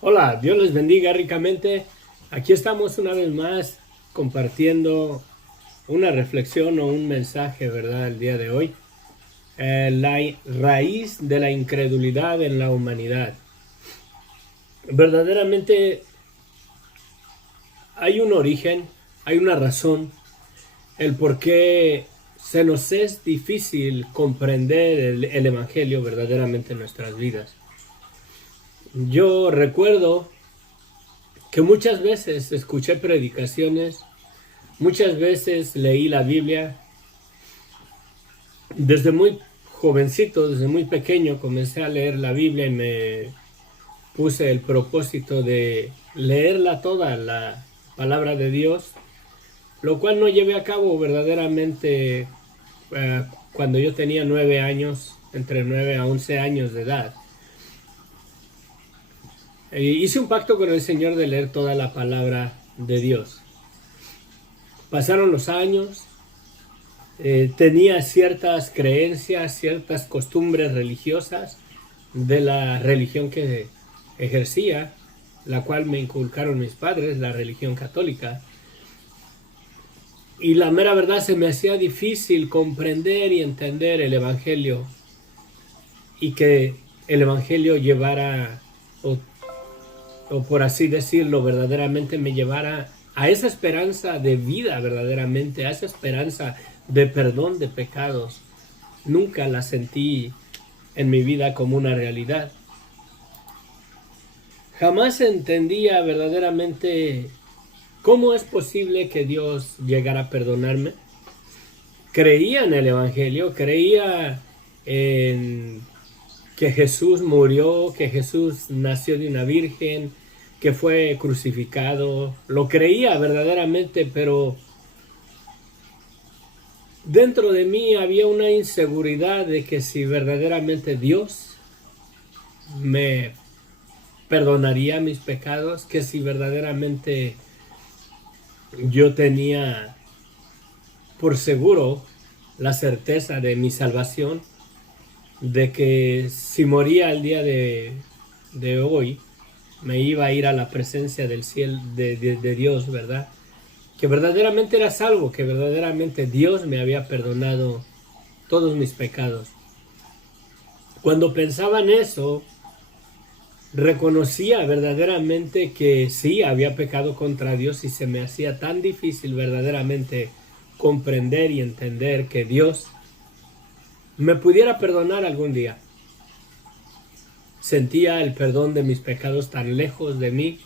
Hola, Dios les bendiga ricamente. Aquí estamos una vez más compartiendo una reflexión o un mensaje, ¿verdad? El día de hoy. La raíz de la incredulidad en la humanidad. Verdaderamente hay un origen, hay una razón, el por qué se nos es difícil comprender el Evangelio verdaderamente en nuestras vidas. Yo recuerdo que muchas veces escuché predicaciones. Muchas veces leí la Biblia. Desde muy jovencito, desde muy pequeño, comencé a leer la Biblia y me puse el propósito de leerla toda, la palabra de Dios, lo cual no llevé a cabo verdaderamente cuando yo tenía 9 años, entre 9 a 11 años de edad. Hice un pacto con el Señor de leer toda la palabra de Dios. Pasaron los años. Tenía ciertas creencias, ciertas costumbres religiosas de la religión que ejercía, la cual me inculcaron mis padres, la religión católica. Y la mera verdad se me hacía difícil comprender y entender el Evangelio y que el Evangelio llevara, o por así decirlo, verdaderamente me llevara a esa esperanza de vida, verdaderamente, a esa esperanza de perdón de pecados. Nunca la sentí en mi vida como una realidad. Jamás entendía verdaderamente cómo es posible que Dios llegara a perdonarme. Creía en el Evangelio, creía en que Jesús murió, que Jesús nació de una virgen, que fue crucificado. Lo creía verdaderamente, pero dentro de mí había una inseguridad de que si verdaderamente Dios me perdonaría mis pecados, que si verdaderamente yo tenía por seguro la certeza de mi salvación, de que si moría el día de hoy, me iba a ir a la presencia del cielo, de Dios, ¿verdad? Que verdaderamente era salvo, que verdaderamente Dios me había perdonado todos mis pecados. Cuando pensaba en eso, reconocía verdaderamente que sí había pecado contra Dios y se me hacía tan difícil verdaderamente comprender y entender que Dios me pudiera perdonar algún día. Sentía el perdón de mis pecados tan lejos de mí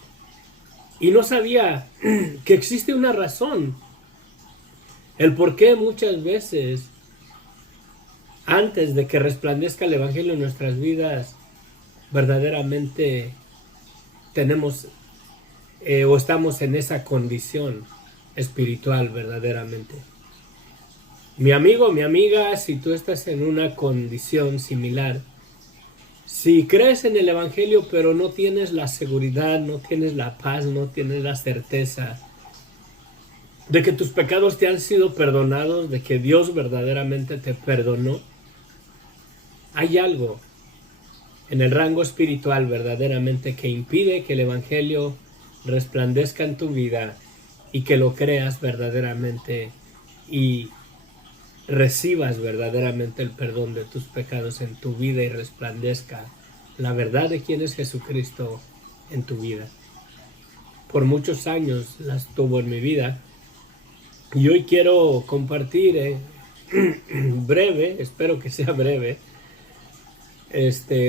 y no sabía que existe una razón, el por qué muchas veces antes de que resplandezca el Evangelio en nuestras vidas verdaderamente tenemos o estamos en esa condición espiritual verdaderamente. Mi amigo, mi amiga, si tú estás en una condición similar, si crees en el Evangelio pero no tienes la seguridad, no tienes la paz, no tienes la certeza de que tus pecados te han sido perdonados, de que Dios verdaderamente te perdonó, hay algo en el rango espiritual verdaderamente que impide que el Evangelio resplandezca en tu vida y que lo creas verdaderamente y recibas verdaderamente el perdón de tus pecados en tu vida y resplandezca la verdad de quién es Jesucristo en tu vida. Por muchos años las tuvo en mi vida y hoy quiero compartir breve, espero que sea breve,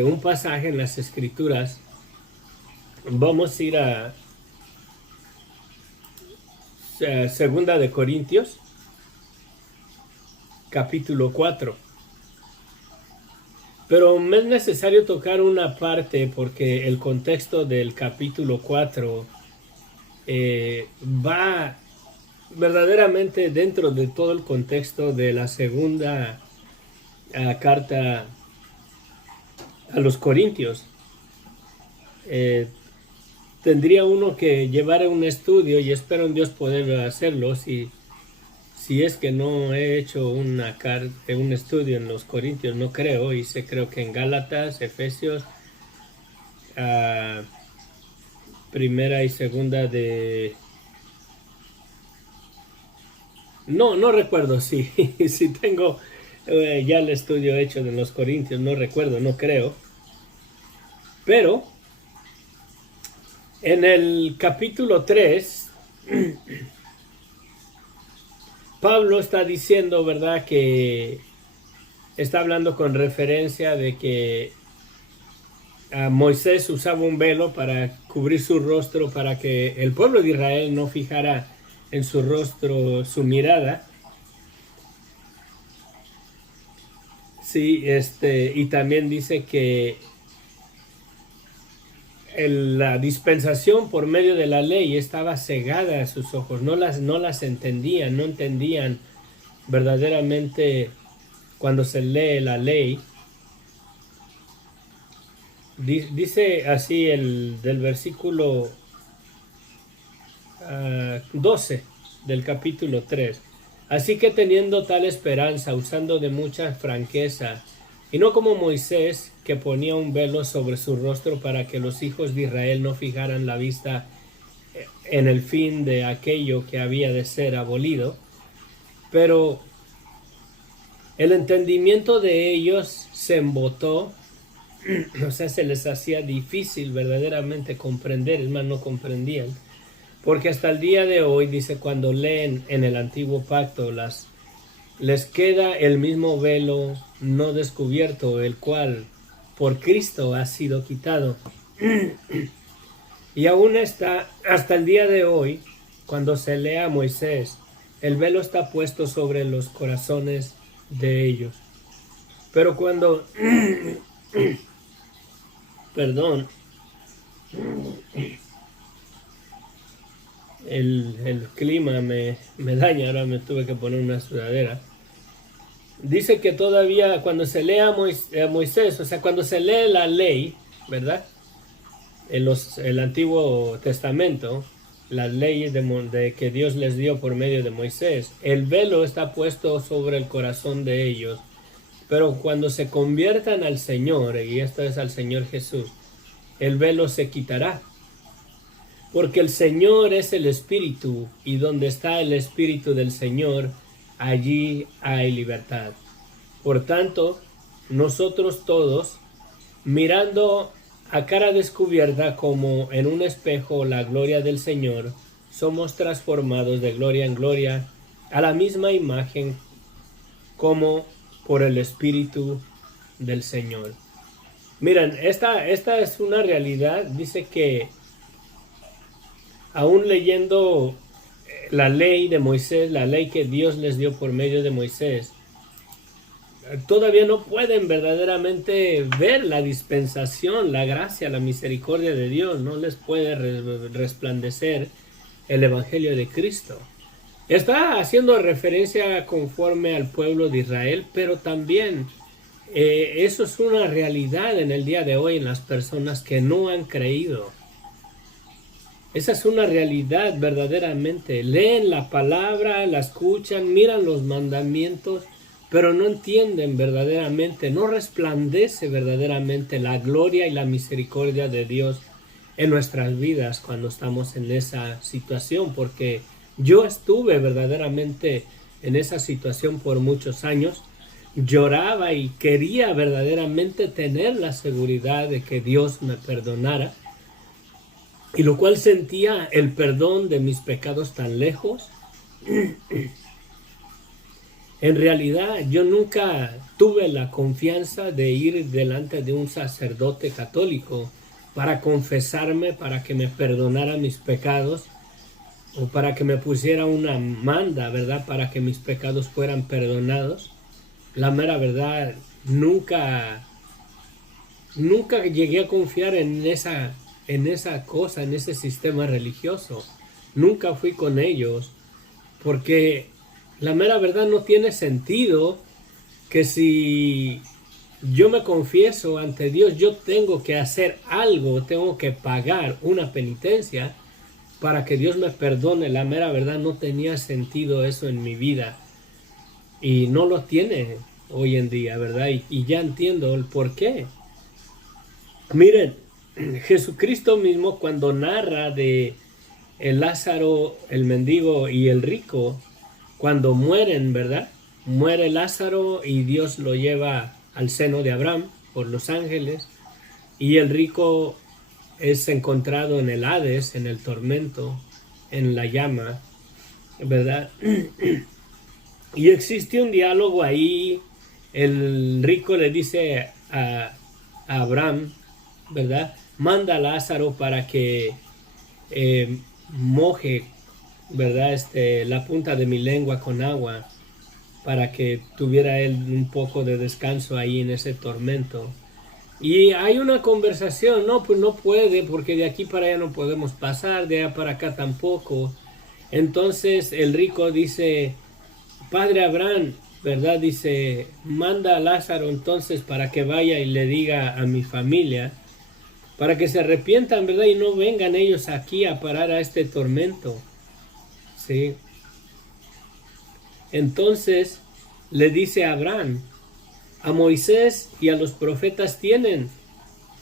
un pasaje en las Escrituras. Vamos a ir a Segunda de Corintios, capítulo 4. Pero me es necesario tocar una parte porque el contexto del capítulo 4 va verdaderamente dentro de todo el contexto de la segunda carta a los Corintios. Eh, Tendría uno que llevar un estudio y espero en Dios poder hacerlo si es que no he hecho un estudio en los Corintios, no creo, creo que en Gálatas, Efesios, primera y segunda de... No recuerdo si, si tengo ya el estudio hecho de los Corintios, no recuerdo, no creo. Pero en el capítulo 3, Pablo está diciendo, ¿verdad?, que está hablando con referencia de que Moisés usaba un velo para cubrir su rostro, para que el pueblo de Israel no fijara en su rostro su mirada. Sí, y también dice que la dispensación por medio de la ley estaba cegada a sus ojos, no las entendían, no entendían verdaderamente cuando se lee la ley. Dice así del versículo 12 del capítulo 3. Así que teniendo tal esperanza, usando de mucha franqueza, y no como Moisés, que ponía un velo sobre su rostro para que los hijos de Israel no fijaran la vista en el fin de aquello que había de ser abolido, pero el entendimiento de ellos se embotó, o sea, se les hacía difícil verdaderamente comprender, es más, no comprendían. Porque hasta el día de hoy, dice, cuando leen en el antiguo pacto, les queda el mismo velo no descubierto, el cual por Cristo ha sido quitado. Y aún está, hasta el día de hoy, cuando se lee a Moisés, el velo está puesto sobre los corazones de ellos. Pero cuando... perdón... El clima me daña, ahora me tuve que poner una sudadera. Dice que todavía cuando se lee a Moisés, o sea, cuando se lee la ley, ¿verdad? El Antiguo Testamento, las leyes que Dios les dio por medio de Moisés, el velo está puesto sobre el corazón de ellos. Pero cuando se conviertan al Señor, y esto es al Señor Jesús, el velo se quitará. Porque el Señor es el Espíritu, y donde está el Espíritu del Señor, allí hay libertad. Por tanto, nosotros todos, mirando a cara descubierta como en un espejo la gloria del Señor, somos transformados de gloria en gloria a la misma imagen como por el Espíritu del Señor. Miren, esta es una realidad. Dice que aún leyendo la ley de Moisés, la ley que Dios les dio por medio de Moisés, todavía no pueden verdaderamente ver la dispensación, la gracia, la misericordia de Dios. No les puede resplandecer el Evangelio de Cristo. Está haciendo referencia conforme al pueblo de Israel, pero también eso es una realidad en el día de hoy en las personas que no han creído. Esa es una realidad verdaderamente. Leen la palabra, la escuchan, miran los mandamientos, pero no entienden verdaderamente, no resplandece verdaderamente la gloria y la misericordia de Dios en nuestras vidas cuando estamos en esa situación, porque yo estuve verdaderamente en esa situación por muchos años. Lloraba y quería verdaderamente tener la seguridad de que Dios me perdonara, y lo cual sentía el perdón de mis pecados tan lejos. En realidad yo nunca tuve la confianza de ir delante de un sacerdote católico para confesarme, para que me perdonara mis pecados, o para que me pusiera una manda, ¿verdad?, para que mis pecados fueran perdonados. La mera verdad, nunca llegué a confiar en esa cosa, en ese sistema religioso. Nunca fui con ellos, porque la mera verdad no tiene sentido que si yo me confieso ante Dios, yo tengo que hacer algo, tengo que pagar una penitencia para que Dios me perdone. La mera verdad no tenía sentido eso en mi vida, y no lo tiene hoy en día, ¿verdad? Y ya entiendo el por qué. Miren, Jesucristo mismo, cuando narra de el Lázaro, el mendigo y el rico, cuando mueren, ¿verdad? Muere Lázaro y Dios lo lleva al seno de Abraham por los ángeles, y el rico es encontrado en el Hades, en el tormento, en la llama, ¿verdad? Y existe un diálogo ahí. El rico le dice a Abraham, ¿verdad? Manda a Lázaro para que moje, ¿verdad? La punta de mi lengua con agua, para que tuviera él un poco de descanso ahí en ese tormento. Y hay una conversación, no, pues no puede, porque de aquí para allá no podemos pasar, de allá para acá tampoco. Entonces el rico dice, Padre Abraham, ¿verdad? Dice, manda a Lázaro entonces para que vaya y le diga a mi familia, para que se arrepientan, ¿verdad? Y no vengan ellos aquí a parar a este tormento. ¿Sí? Entonces le dice a Abraham, a Moisés y a los profetas tienen,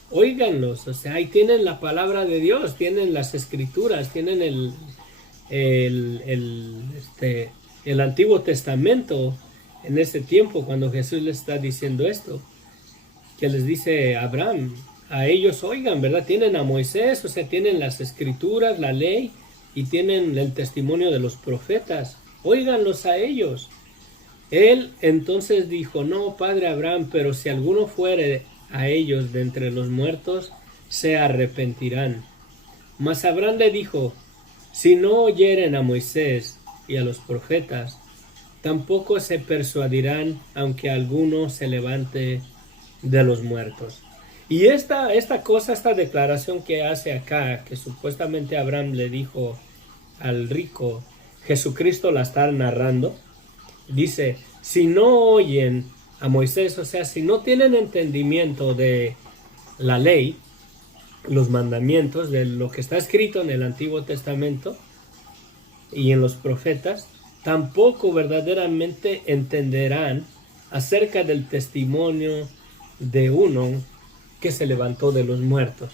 óiganlos, o sea, ahí tienen la palabra de Dios, tienen las escrituras, tienen el Antiguo Testamento en ese tiempo, cuando Jesús les está diciendo esto, que les dice a Abraham, a ellos oigan, ¿verdad? Tienen a Moisés, o sea, tienen las escrituras, la ley, y tienen el testimonio de los profetas, óiganlos a ellos. Él entonces dijo, no, padre Abraham, pero si alguno fuere a ellos de entre los muertos, se arrepentirán. Mas Abraham le dijo, si no oyeren a Moisés y a los profetas, tampoco se persuadirán, aunque alguno se levante de los muertos. Y esta declaración que hace acá, que supuestamente Abraham le dijo al rico, Jesucristo la está narrando. Dice, si no oyen a Moisés, o sea, si no tienen entendimiento de la ley, los mandamientos, de lo que está escrito en el Antiguo Testamento y en los profetas, tampoco verdaderamente entenderán acerca del testimonio de uno que se levantó de los muertos.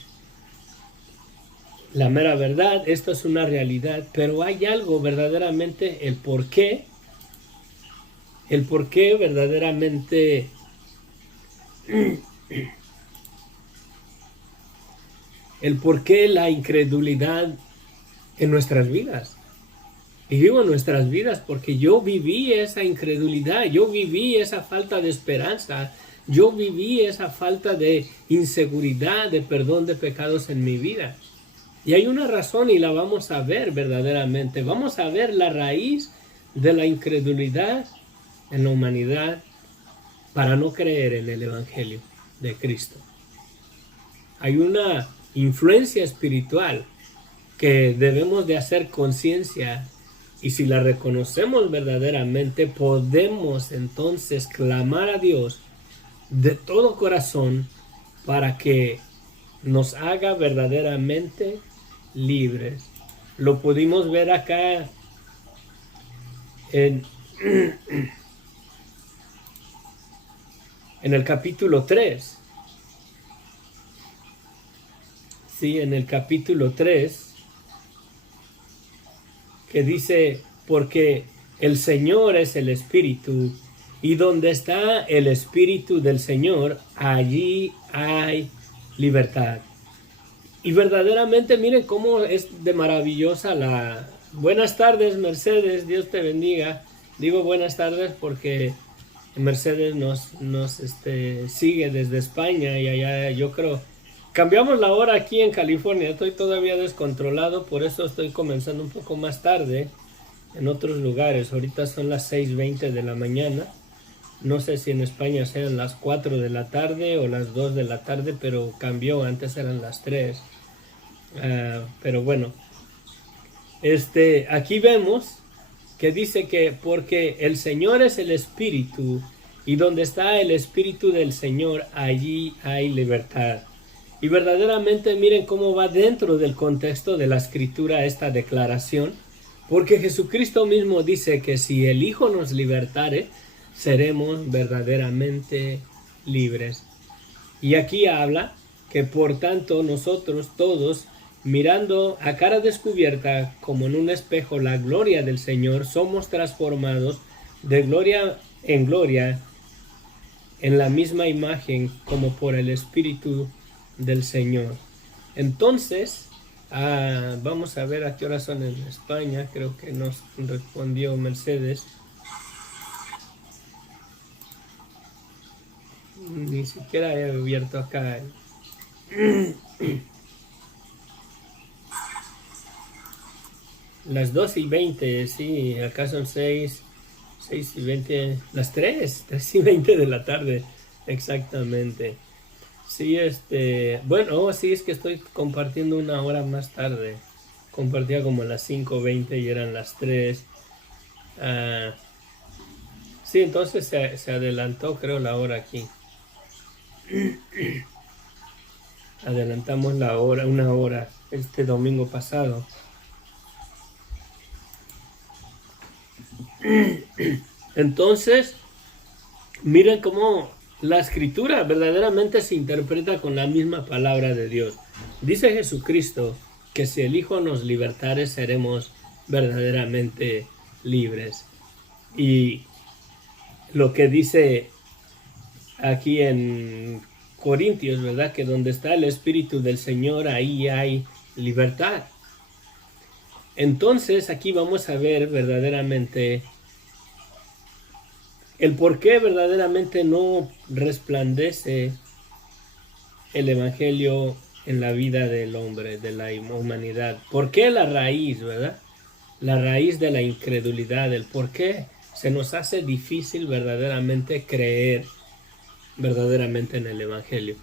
La mera verdad, esto es una realidad, pero hay algo verdaderamente, el por qué verdaderamente el por qué la incredulidad en nuestras vidas. Y digo en nuestras vidas porque yo viví esa incredulidad, yo viví esa falta de esperanza, yo viví esa falta de inseguridad, de perdón de pecados en mi vida. Y hay una razón y la vamos a ver verdaderamente. Vamos a ver la raíz de la incredulidad en la humanidad para no creer en el Evangelio de Cristo. Hay una influencia espiritual que debemos de hacer conciencia, y si la reconocemos verdaderamente, podemos entonces clamar a Dios de todo corazón para que nos haga verdaderamente libres. Lo pudimos ver acá en el capítulo 3. Sí, en el capítulo 3, que dice, porque el Señor es el Espíritu, y donde está el Espíritu del Señor, allí hay libertad. Y verdaderamente miren cómo es de maravillosa la... Buenas tardes, Mercedes, Dios te bendiga. Digo buenas tardes porque Mercedes nos sigue desde España, y allá yo creo... Cambiamos la hora aquí en California, estoy todavía descontrolado, por eso estoy comenzando un poco más tarde en otros lugares. Ahorita son las 6:20 de la mañana. No sé si en España sean las 4 de la tarde o las 2 de la tarde, pero cambió, antes eran las 3. Pero bueno, aquí vemos que dice que porque el Señor es el Espíritu, y donde está el Espíritu del Señor, allí hay libertad. Y verdaderamente miren cómo va dentro del contexto de la Escritura esta declaración, porque Jesucristo mismo dice que si el Hijo nos libertare, seremos verdaderamente libres. Y aquí habla que por tanto nosotros todos, mirando a cara descubierta como en un espejo la gloria del Señor, somos transformados de gloria en la misma imagen como por el Espíritu del Señor. Entonces, vamos a ver a qué hora son en España. Creo que nos respondió Mercedes. Ni siquiera he abierto acá. Las 2:20, sí, acá son 6:20, las 3:20 de la tarde, exactamente. Sí, bueno, sí, es que estoy compartiendo una hora más tarde. Compartía como a las 5:20 y eran las 3. Sí, entonces se adelantó, creo, la hora aquí. Adelantamos la hora, una hora, este domingo pasado. Entonces, miren cómo la escritura verdaderamente se interpreta con la misma palabra de Dios. Dice Jesucristo que si el Hijo nos libertare, seremos verdaderamente libres. Y lo que dice aquí en Corintios, ¿verdad? Que donde está el Espíritu del Señor, ahí hay libertad. Entonces, aquí vamos a ver verdaderamente el por qué verdaderamente no resplandece el Evangelio en la vida del hombre, de la humanidad. ¿Por qué la raíz, verdad? La raíz de la incredulidad, el por qué se nos hace difícil verdaderamente creer verdaderamente en el Evangelio.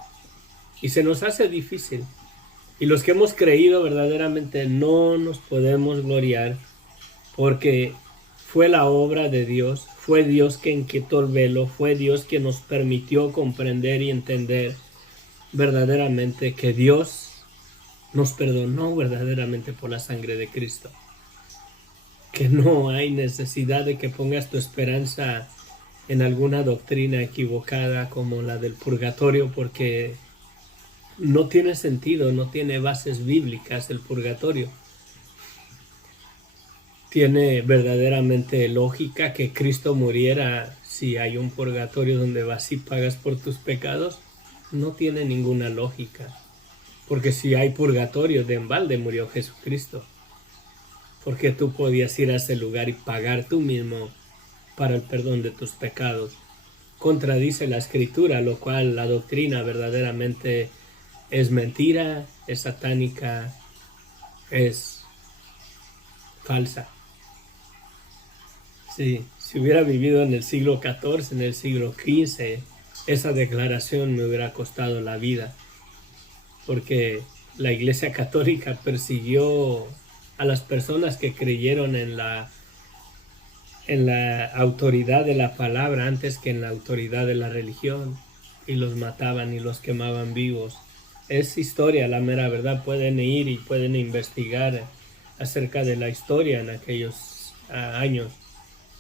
Y se nos hace difícil. Y los que hemos creído verdaderamente no nos podemos gloriar porque fue la obra de Dios, fue Dios quien quitó el velo, fue Dios quien nos permitió comprender y entender verdaderamente que Dios nos perdonó verdaderamente por la sangre de Cristo. Que no hay necesidad de que pongas tu esperanza en alguna doctrina equivocada como la del purgatorio, porque no tiene sentido, no tiene bases bíblicas el purgatorio. ¿Tiene verdaderamente lógica que Cristo muriera si hay un purgatorio donde vas y pagas por tus pecados? No tiene ninguna lógica. Porque si hay purgatorio, de en balde murió Jesucristo. Porque tú podías ir a ese lugar y pagar tú mismo para el perdón de tus pecados. Contradice la Escritura, lo cual la doctrina verdaderamente es mentira, es satánica, es falsa. Sí, si hubiera vivido en el siglo XIV, en el siglo XV, esa declaración me hubiera costado la vida, porque la Iglesia Católica persiguió a las personas que creyeron en la autoridad de la palabra antes que en la autoridad de la religión, y los mataban y los quemaban vivos. Es historia, la mera verdad. Pueden ir y pueden investigar acerca de la historia en aquellos años,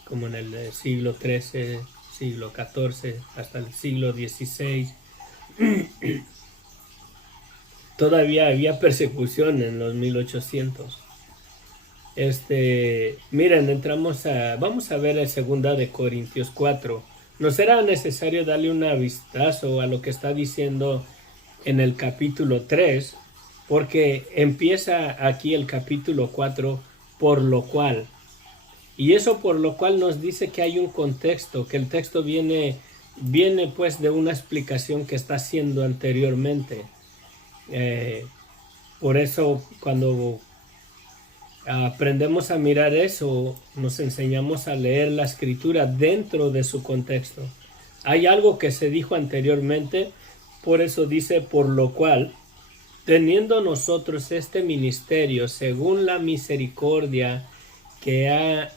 como en el siglo XIII, siglo XIV, hasta el siglo XVI. Todavía había persecución en los 1800. Miren, vamos a ver el 2 de Corintios 4. No será necesario darle un vistazo a lo que está diciendo en el capítulo 3, porque empieza aquí el capítulo 4, por lo cual. Y eso por lo cual nos dice que hay un contexto, que el texto viene pues de una explicación que está haciendo anteriormente. Por eso cuando aprendemos a mirar eso, nos enseñamos a leer la Escritura dentro de su contexto. Hay algo que se dijo anteriormente, por eso dice, por lo cual, teniendo nosotros este ministerio según la misericordia que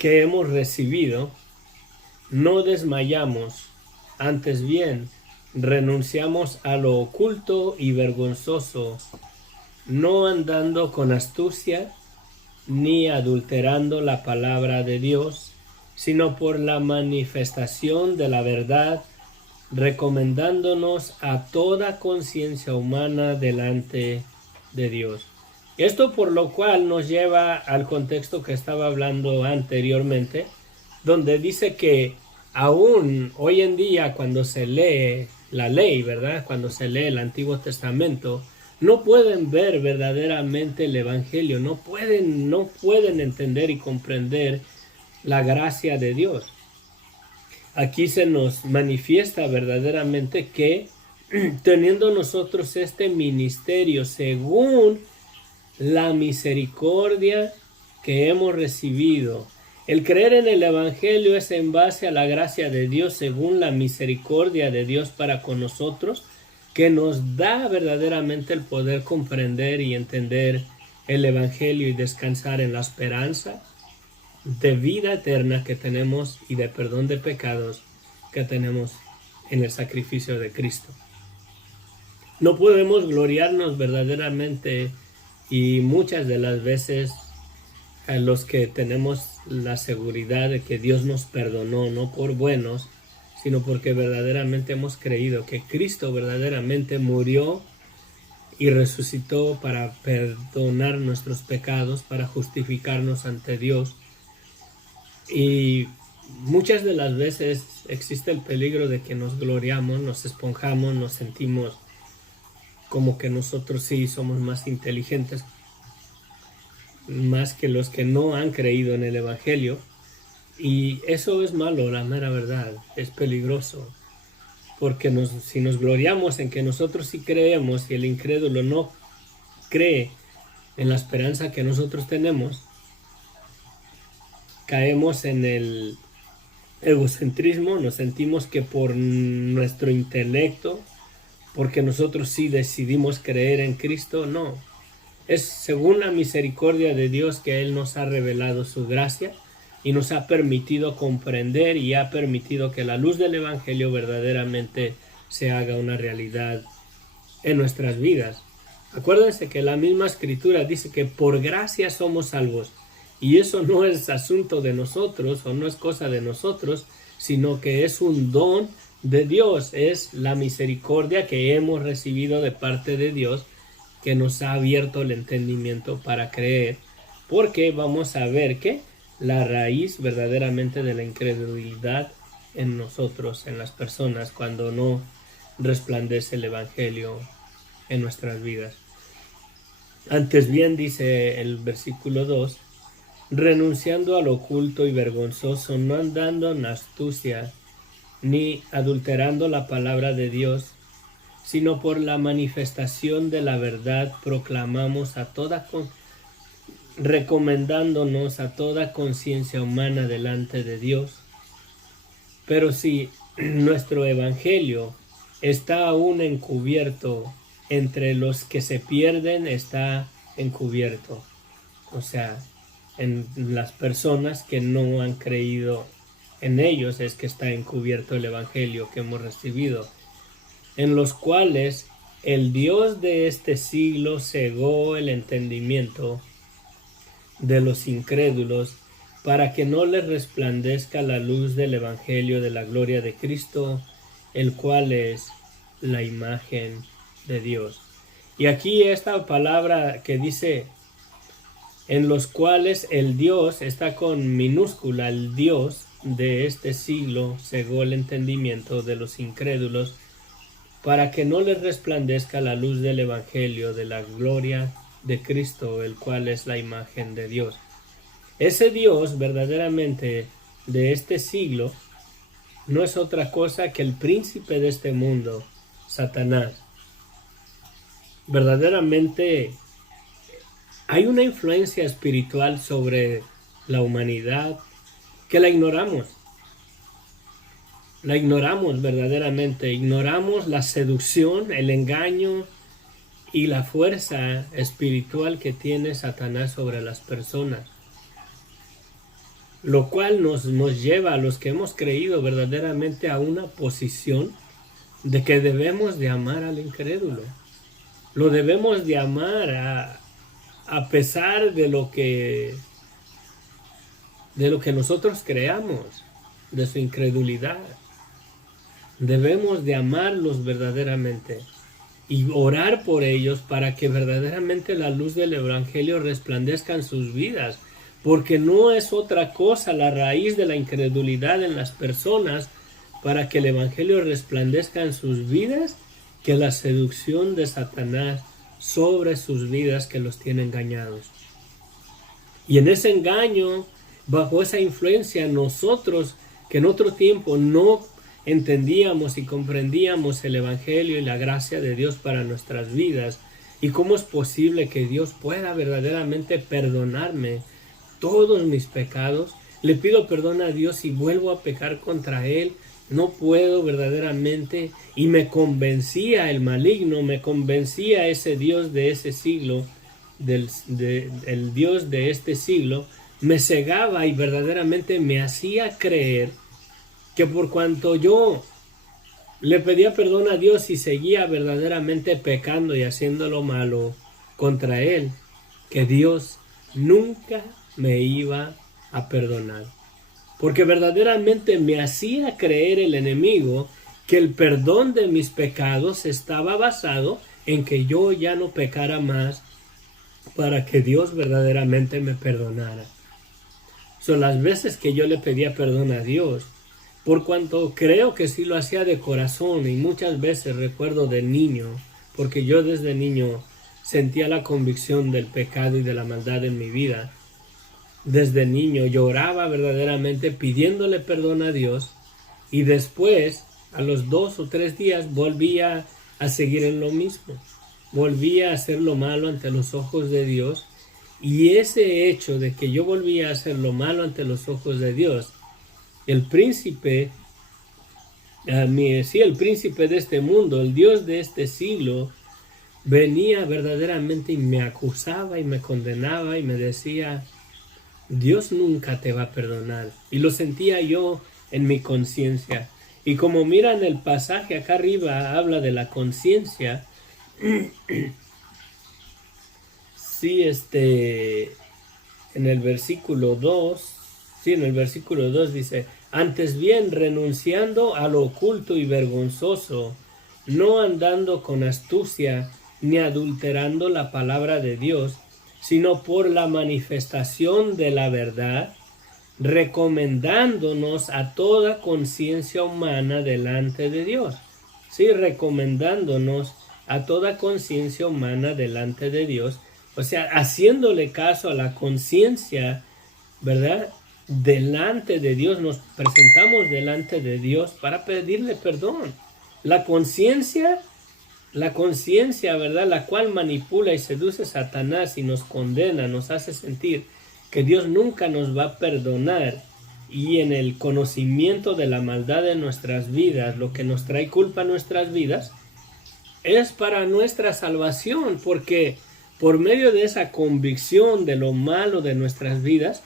hemos recibido, no desmayamos, antes bien, renunciamos a lo oculto y vergonzoso, no andando con astucia, ni adulterando la palabra de Dios, sino por la manifestación de la verdad, recomendándonos a toda conciencia humana delante de Dios. Esto por lo cual nos lleva al contexto que estaba hablando anteriormente, donde dice que aún hoy en día cuando se lee la ley, ¿verdad? Cuando se lee el Antiguo Testamento, no pueden ver verdaderamente el Evangelio, no pueden entender y comprender la gracia de Dios. Aquí se nos manifiesta verdaderamente que teniendo nosotros este ministerio según la misericordia que hemos recibido, el creer en el Evangelio es en base a la gracia de Dios según la misericordia de Dios para con nosotros, que nos da verdaderamente el poder comprender y entender el Evangelio y descansar en la esperanza de vida eterna que tenemos y de perdón de pecados que tenemos en el sacrificio de Cristo. No podemos gloriarnos verdaderamente, y muchas de las veces a los que tenemos la seguridad de que Dios nos perdonó, no por buenos, sino porque verdaderamente hemos creído que Cristo verdaderamente murió y resucitó para perdonar nuestros pecados, para justificarnos ante Dios. Y muchas de las veces existe el peligro de que nos gloriamos, nos esponjamos, nos sentimos como que nosotros sí somos más inteligentes, más que los que no han creído en el Evangelio. Y eso es malo, la mera verdad, es peligroso. Porque si nos gloriamos en que nosotros sí creemos y el incrédulo no cree en la esperanza que nosotros tenemos, caemos en el egocentrismo, nos sentimos que por nuestro intelecto, porque nosotros sí decidimos creer en Cristo, no. Es según la misericordia de Dios que Él nos ha revelado su gracia y nos ha permitido comprender y ha permitido que la luz del Evangelio verdaderamente se haga una realidad en nuestras vidas. Acuérdense que la misma Escritura dice que por gracia somos salvos. Y eso no es asunto de nosotros o no es cosa de nosotros, sino que es un don de Dios. Es la misericordia que hemos recibido de parte de Dios que nos ha abierto el entendimiento para creer. Porque vamos a ver que la raíz verdaderamente de la incredulidad en nosotros, en las personas, cuando no resplandece el Evangelio en nuestras vidas. Antes bien, dice el versículo 2, renunciando al oculto y vergonzoso, no andando en astucia, ni adulterando la palabra de Dios, sino por la manifestación de la verdad proclamamos recomendándonos a toda conciencia humana delante de Dios. Pero si nuestro evangelio está aún encubierto, entre los que se pierden está encubierto. O sea, en las personas que no han creído en ellos es que está encubierto el evangelio que hemos recibido, en los cuales el Dios de este siglo cegó el entendimiento de los incrédulos para que no les resplandezca la luz del evangelio de la gloria de Cristo, el cual es la imagen de Dios. Y aquí esta palabra que dice en los cuales el Dios está con minúscula, el Dios de este siglo cegó el entendimiento de los incrédulos para que no les resplandezca la luz del evangelio de la gloria de Cristo, el cual es la imagen de Dios. Ese Dios verdaderamente de este siglo no es otra cosa que el príncipe de este mundo, Satanás. Verdaderamente hay una influencia espiritual sobre la humanidad que la ignoramos. La ignoramos verdaderamente, ignoramos la seducción, el engaño y la fuerza espiritual que tiene Satanás sobre las personas. Lo cual nos lleva a los que hemos creído verdaderamente a una posición de que debemos de amar al incrédulo. Lo debemos de amar a pesar de lo que nosotros creamos, de su incredulidad. Debemos de amarlos verdaderamente y orar por ellos para que verdaderamente la luz del Evangelio resplandezca en sus vidas, porque no es otra cosa la raíz de la incredulidad en las personas para que el Evangelio resplandezca en sus vidas que la seducción de Satanás sobre sus vidas que los tiene engañados. Y en ese engaño, bajo esa influencia, nosotros que en otro tiempo no entendíamos y comprendíamos el Evangelio y la gracia de Dios para nuestras vidas, y cómo es posible que Dios pueda verdaderamente perdonarme todos mis pecados. Le pido perdón a Dios y vuelvo a pecar contra Él. No puedo verdaderamente, y me convencía el maligno, me convencía ese Dios de ese siglo, el Dios de este siglo, me cegaba y verdaderamente me hacía creer que por cuanto yo le pedía perdón a Dios y seguía verdaderamente pecando y haciendo lo malo contra Él, que Dios nunca me iba a perdonar. Porque verdaderamente me hacía creer el enemigo que el perdón de mis pecados estaba basado en que yo ya no pecara más para que Dios verdaderamente me perdonara. Son las veces que yo le pedía perdón a Dios, por cuanto creo que sí lo hacía de corazón, y muchas veces recuerdo de niño, porque yo desde niño sentía la convicción del pecado y de la maldad en mi vida. Desde niño lloraba verdaderamente pidiéndole perdón a Dios, y después, a los 2 o 3 días, volvía a seguir en lo mismo. Volvía a hacer lo malo ante los ojos de Dios, y ese hecho de que yo volvía a hacer lo malo ante los ojos de Dios, el príncipe de este mundo, el Dios de este siglo, venía verdaderamente y me acusaba y me condenaba y me decía: Dios nunca te va a perdonar. Y lo sentía yo en mi conciencia. Y como miran el pasaje acá arriba, habla de la conciencia. Sí, en el versículo 2, dice: antes bien, renunciando a lo oculto y vergonzoso, no andando con astucia, ni adulterando la palabra de Dios, sino por la manifestación de la verdad, recomendándonos a toda conciencia humana delante de Dios. Sí, recomendándonos a toda conciencia humana delante de Dios. O sea, haciéndole caso a la conciencia, ¿verdad? Delante de Dios, nos presentamos delante de Dios para pedirle perdón. La conciencia, ¿verdad? La cual manipula y seduce a Satanás y nos condena, nos hace sentir que Dios nunca nos va a perdonar, y en el conocimiento de la maldad de nuestras vidas, lo que nos trae culpa a nuestras vidas, es para nuestra salvación, porque por medio de esa convicción de lo malo de nuestras vidas,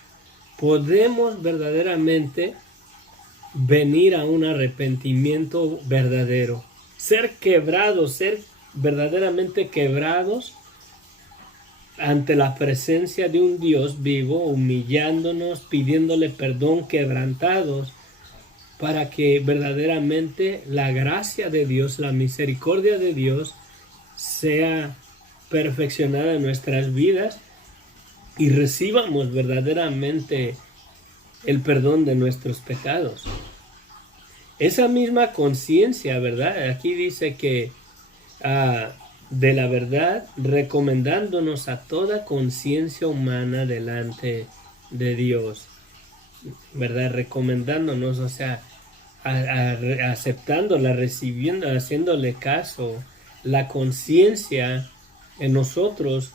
podemos verdaderamente venir a un arrepentimiento verdadero, ser quebrados, ser verdaderamente quebrados ante la presencia de un Dios vivo, humillándonos, pidiéndole perdón, quebrantados, para que verdaderamente la gracia de Dios, la misericordia de Dios sea perfeccionada en nuestras vidas y recibamos verdaderamente el perdón de nuestros pecados. Esa misma conciencia, ¿verdad? Aquí dice que de la verdad, recomendándonos a toda conciencia humana delante de Dios, ¿verdad? Recomendándonos, o sea, aceptándola, recibiendo, haciéndole caso. La conciencia en nosotros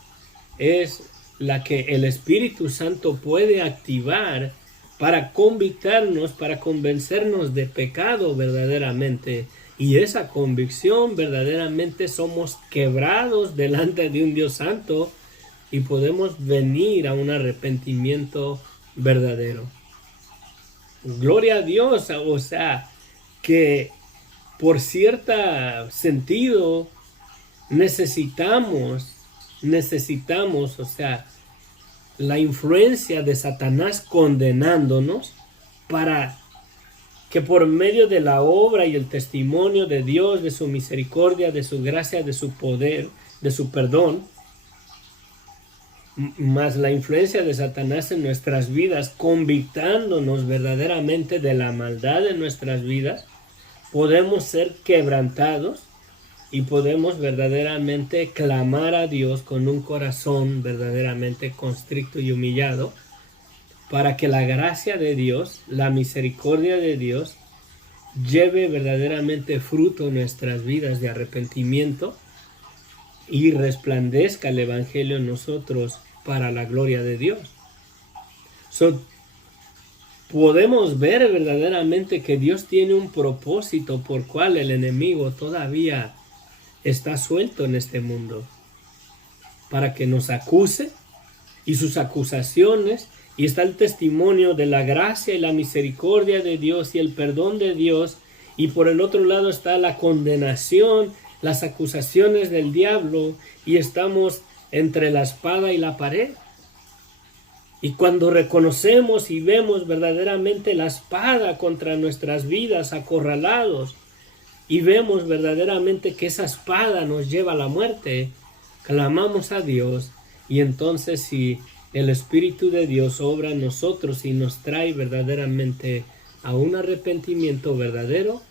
es la que el Espíritu Santo puede activar para convictarnos, para convencernos de pecado verdaderamente. Y esa convicción verdaderamente somos quebrados delante de un Dios santo y podemos venir a un arrepentimiento verdadero. Gloria a Dios, o sea, que por cierto sentido necesitamos, o sea, la influencia de Satanás condenándonos para que por medio de la obra y el testimonio de Dios, de su misericordia, de su gracia, de su poder, de su perdón, más la influencia de Satanás en nuestras vidas, convictándonos verdaderamente de la maldad de nuestras vidas, podemos ser quebrantados y podemos verdaderamente clamar a Dios con un corazón verdaderamente constricto y humillado, para que la gracia de Dios, la misericordia de Dios, lleve verdaderamente fruto en nuestras vidas de arrepentimiento y resplandezca el Evangelio en nosotros para la gloria de Dios. Podemos ver verdaderamente que Dios tiene un propósito por cual el enemigo todavía está suelto en este mundo, para que nos acuse, y sus acusaciones, y está el testimonio de la gracia y la misericordia de Dios y el perdón de Dios, y por el otro lado está la condenación, las acusaciones del diablo, y estamos entre la espada y la pared. Y cuando reconocemos y vemos verdaderamente la espada contra nuestras vidas, acorralados, y vemos verdaderamente que esa espada nos lleva a la muerte, clamamos a Dios, y entonces si el Espíritu de Dios obra en nosotros y nos trae verdaderamente a un arrepentimiento verdadero,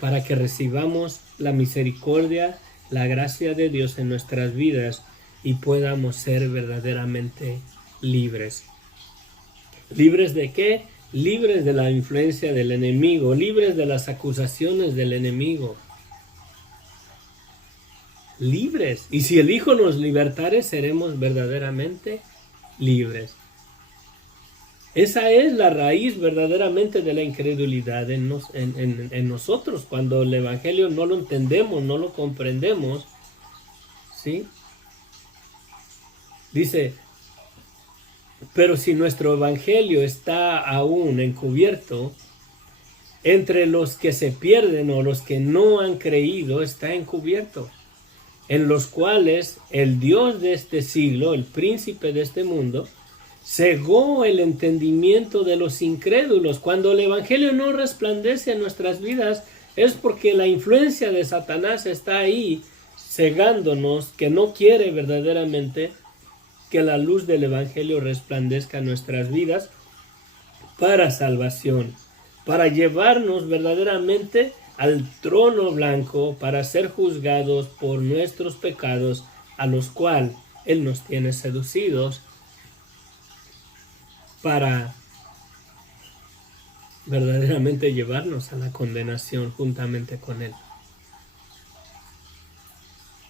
para que recibamos la misericordia, la gracia de Dios en nuestras vidas y podamos ser verdaderamente libres. ¿Libres de qué? Libres de la influencia del enemigo, libres de las acusaciones del enemigo. Libres. Y si el Hijo nos libertare, seremos verdaderamente libres. Esa es la raíz verdaderamente de la incredulidad en nosotros. Cuando el Evangelio no lo entendemos, no lo comprendemos, ¿sí? Dice, pero si nuestro Evangelio está aún encubierto, entre los que se pierden o los que no han creído está encubierto, en los cuales el Dios de este siglo, el príncipe de este mundo, cegó el entendimiento de los incrédulos. Cuando el Evangelio no resplandece en nuestras vidas, es porque la influencia de Satanás está ahí, cegándonos, que no quiere verdaderamente que la luz del Evangelio resplandezca en nuestras vidas para salvación, para llevarnos verdaderamente al trono blanco, para ser juzgados por nuestros pecados, a los cuales Él nos tiene seducidos, para verdaderamente llevarnos a la condenación juntamente con Él.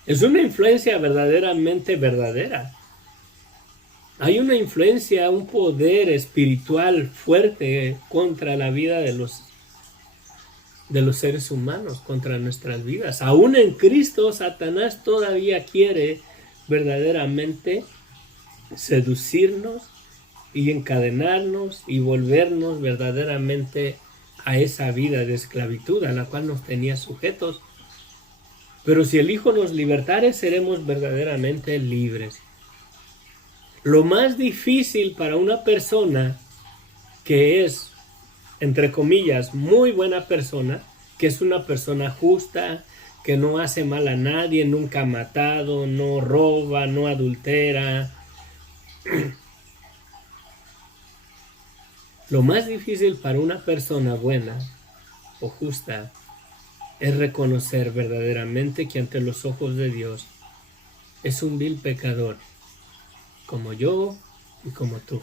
Es una influencia verdaderamente verdadera. Hay una influencia, un poder espiritual fuerte contra la vida de los seres humanos, contra nuestras vidas. Aún en Cristo, Satanás todavía quiere verdaderamente seducirnos y encadenarnos y volvernos verdaderamente a esa vida de esclavitud a la cual nos tenía sujetos. Pero si el Hijo nos libertare, seremos verdaderamente libres. Lo más difícil para una persona que es, entre comillas, muy buena persona, que es una persona justa, que no hace mal a nadie, nunca ha matado, no roba, no adultera. Lo más difícil para una persona buena o justa es reconocer verdaderamente que ante los ojos de Dios es un vil pecador, como yo y como tú.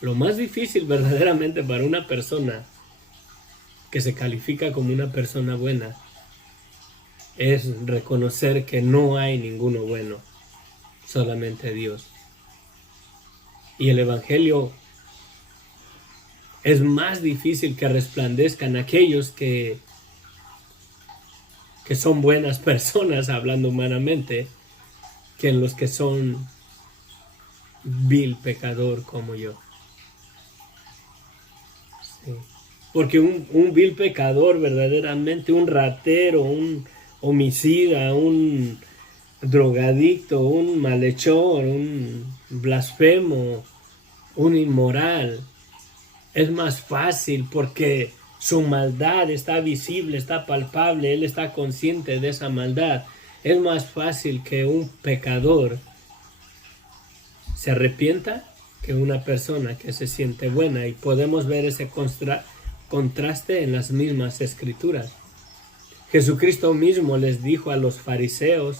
Lo más difícil verdaderamente para una persona que se califica como una persona buena es reconocer que no hay ninguno bueno, solamente Dios. Y el Evangelio es más difícil que resplandezcan aquellos que son buenas personas, hablando humanamente, que en los que son vil pecador como yo. Sí. Porque un vil pecador verdaderamente, un ratero, un homicida, un drogadicto, un malhechor, un blasfemo, un inmoral, es más fácil porque Su maldad está visible, está palpable, Él está consciente de esa maldad. Es más fácil que un pecador se arrepienta que una persona que se siente buena, y podemos ver ese contraste en las mismas escrituras. Jesucristo mismo les dijo a los fariseos,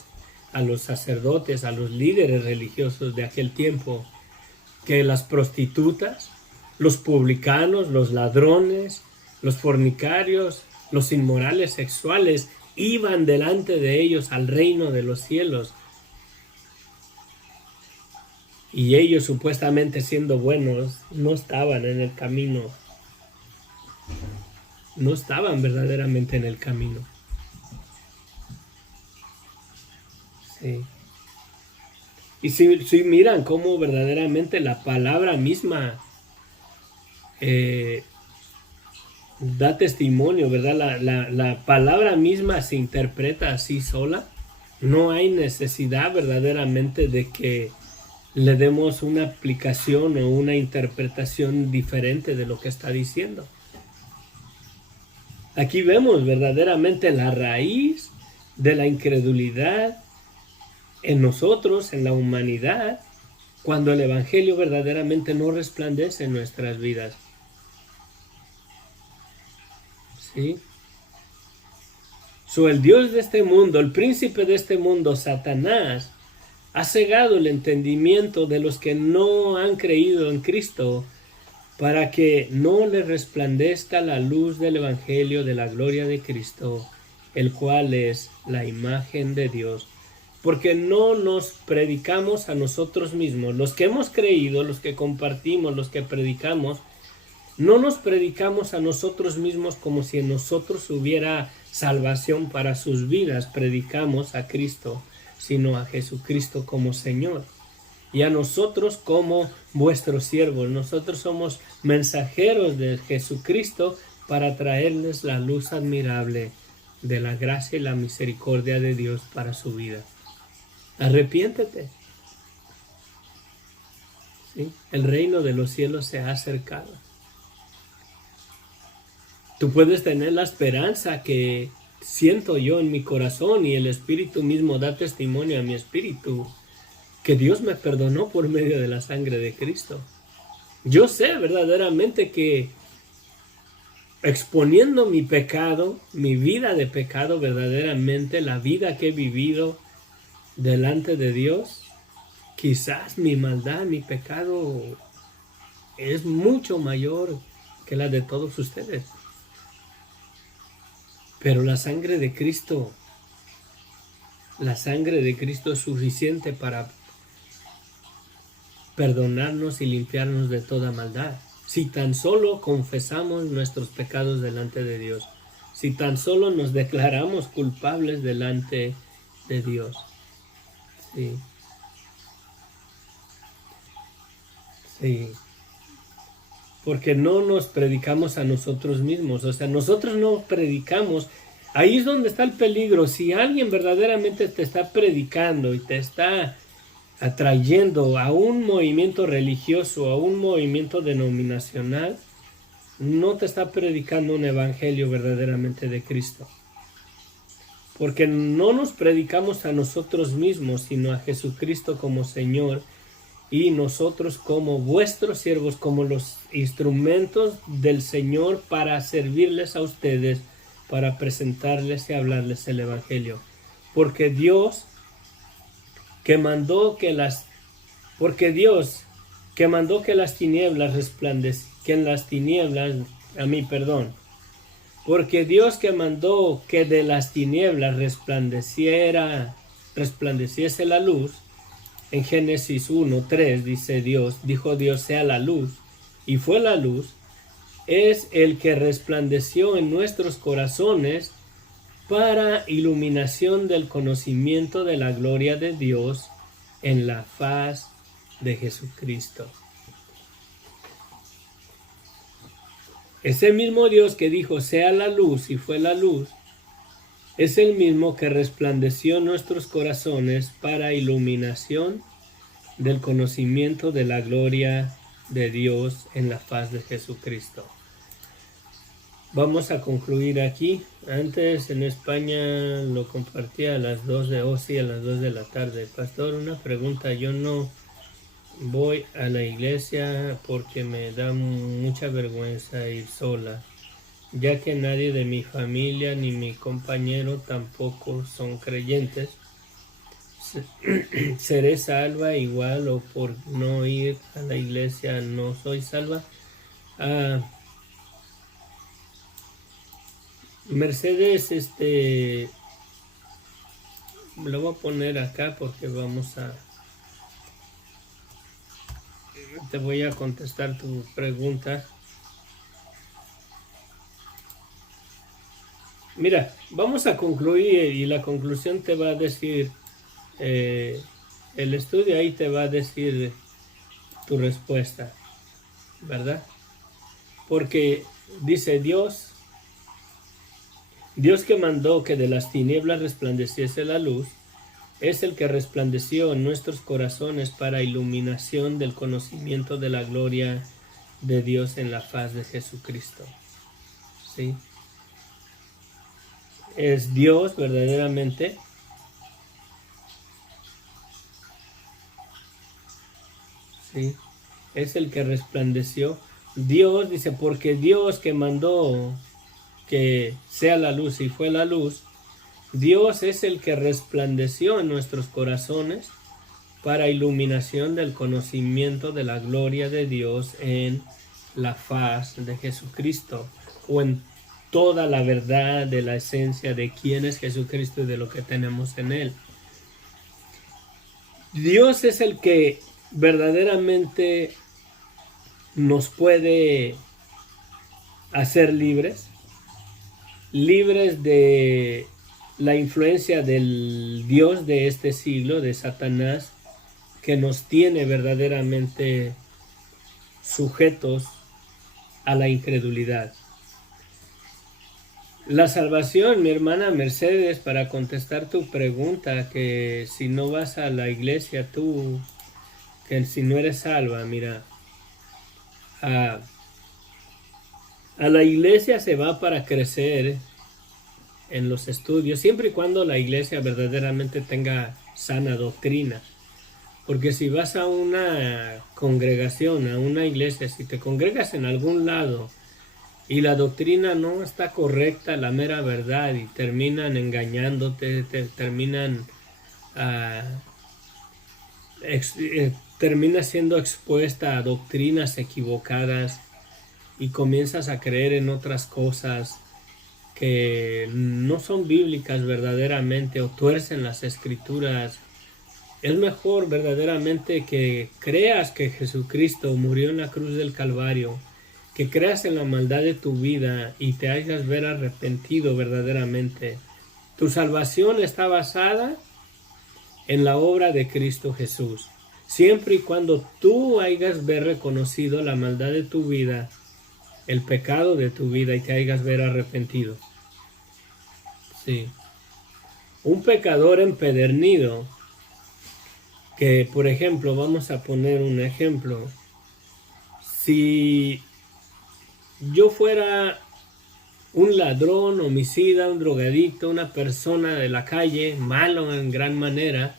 a los sacerdotes, a los líderes religiosos de aquel tiempo, que las prostitutas, los publicanos, los ladrones, los fornicarios, los inmorales sexuales iban delante de ellos al reino de los cielos. Y ellos, supuestamente siendo buenos, no estaban en el camino. No estaban verdaderamente en el camino. Sí. Y si miran cómo verdaderamente la palabra misma da testimonio, ¿verdad? La palabra misma se interpreta así sola. No hay necesidad verdaderamente de que le demos una aplicación o una interpretación diferente de lo que está diciendo. Aquí vemos verdaderamente la raíz de la incredulidad en nosotros, en la humanidad, cuando el Evangelio verdaderamente no resplandece en nuestras vidas. ¿Sí? El Dios de este mundo, el príncipe de este mundo, Satanás, ha cegado el entendimiento de los que no han creído en Cristo, para que no les resplandezca la luz del Evangelio de la gloria de Cristo, el cual es la imagen de Dios. Porque no nos predicamos a nosotros mismos, los que hemos creído, los que compartimos, los que predicamos, no nos predicamos a nosotros mismos como si en nosotros hubiera salvación para sus vidas. Predicamos a Cristo, sino a Jesucristo como Señor, y a nosotros como vuestros siervos. Nosotros somos mensajeros de Jesucristo para traerles la luz admirable de la gracia y la misericordia de Dios para su vida. Arrepiéntete. ¿Sí? El reino de los cielos se ha acercado. Tú puedes tener la esperanza que siento yo en mi corazón, y el Espíritu mismo da testimonio a mi espíritu, que Dios me perdonó por medio de la sangre de Cristo. Yo sé verdaderamente que exponiendo mi pecado, mi vida de pecado, verdaderamente la vida que he vivido delante de Dios, quizás mi maldad, mi pecado es mucho mayor que la de todos ustedes. Pero la sangre de Cristo es suficiente para perdonarnos y limpiarnos de toda maldad. Si tan solo confesamos nuestros pecados delante de Dios, si tan solo nos declaramos culpables delante de Dios. Sí. Sí. Porque no nos predicamos a nosotros mismos, o sea, nosotros no predicamos. Ahí es donde está el peligro. Si alguien verdaderamente te está predicando y te está atrayendo a un movimiento religioso, a un movimiento denominacional, no te está predicando un evangelio verdaderamente de Cristo. Porque no nos predicamos a nosotros mismos, sino a Jesucristo como Señor, y nosotros como vuestros siervos, como los instrumentos del Señor para servirles a ustedes, para presentarles y hablarles el evangelio. Porque Dios que mandó que las tinieblas porque Dios que mandó que de las tinieblas resplandeciese la luz. En Génesis 1:3 dijo Dios sea la luz, y fue la luz. Es el que resplandeció en nuestros corazones para iluminación del conocimiento de la gloria de Dios en la faz de Jesucristo. Ese mismo Dios que dijo sea la luz y fue la luz, es el mismo que resplandeció nuestros corazones para iluminación del conocimiento de la gloria de Dios en la faz de Jesucristo. vamos a concluir aquí. Antes en España lo compartía a las 2 de hoy, sí, a las 2 de la tarde. Pastor, una pregunta. Yo no voy a la iglesia porque me da mucha vergüenza ir sola, ya que nadie de mi familia ni mi compañero tampoco son creyentes. ¿Seré salva igual o por no ir a la iglesia no soy salva? Mercedes, lo voy a poner acá porque te voy a contestar tu pregunta. Mira, vamos a concluir y la conclusión te va a decir, el estudio ahí te va a decir tu respuesta, ¿verdad? Porque dice Dios que mandó que de las tinieblas resplandeciese la luz, es el que resplandeció en nuestros corazones para iluminación del conocimiento de la gloria de Dios en la faz de Jesucristo. ¿Sí? Es Dios verdaderamente. ¿Sí? Es el que resplandeció. Dios dice, porque Dios que mandó que sea la luz y fue la luz, Dios es el que resplandeció en nuestros corazones para iluminación del conocimiento de la gloria de Dios en la faz de Jesucristo, o en toda la verdad de la esencia de quién es Jesucristo y de lo que tenemos en Él. Dios es el que verdaderamente nos puede hacer libres de la influencia del Dios de este siglo, de Satanás, que nos tiene verdaderamente sujetos a la incredulidad. La salvación, mi hermana Mercedes, para contestar tu pregunta, que si no vas a la iglesia tú, que si no eres salva, mira, a la iglesia se va para crecer en los estudios, siempre y cuando la iglesia verdaderamente tenga sana doctrina. Porque si vas a una congregación, a una iglesia, si te congregas en algún lado y la doctrina no está correcta, la mera verdad, y terminan engañándote, terminas siendo expuesta a doctrinas equivocadas y comienzas a creer en otras cosas que no son bíblicas verdaderamente, o tuercen las escrituras. Es mejor verdaderamente que creas que Jesucristo murió en la cruz del Calvario, que creas en la maldad de tu vida y te hagas ver arrepentido verdaderamente. Tu salvación está basada en la obra de Cristo Jesús. Siempre y cuando tú hayas ver reconocido la maldad de tu vida, el pecado de tu vida, y te hayas ver arrepentido. Sí. Un pecador empedernido, que por ejemplo, vamos a poner un ejemplo, si yo fuera un ladrón, homicida, un drogadicto, una persona de la calle, malo en gran manera,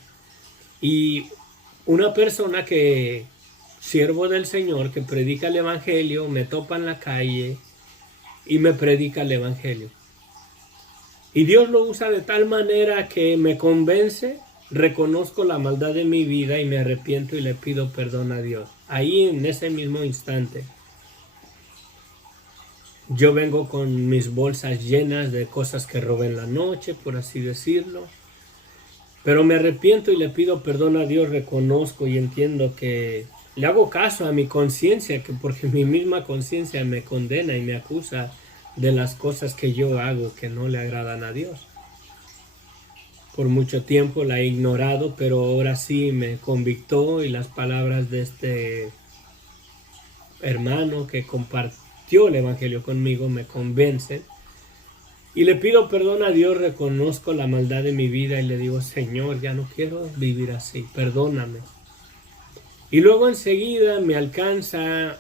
y una persona que, siervo del Señor, que predica el Evangelio, me topa en la calle y me predica el Evangelio. Y Dios lo usa de tal manera que me convence, reconozco la maldad de mi vida y me arrepiento y le pido perdón a Dios. Ahí en ese mismo instante, yo vengo con mis bolsas llenas de cosas que robé en la noche, por así decirlo. Pero me arrepiento y le pido perdón a Dios, reconozco y entiendo que le hago caso a mi conciencia, porque mi misma conciencia me condena y me acusa de las cosas que yo hago que no le agradan a Dios. Por mucho tiempo la he ignorado, pero ahora sí me convictó, y las palabras de este hermano que compartió el Evangelio conmigo me convencen. Y le pido perdón a Dios, reconozco la maldad de mi vida y le digo, Señor, ya no quiero vivir así, perdóname. Y luego enseguida me alcanza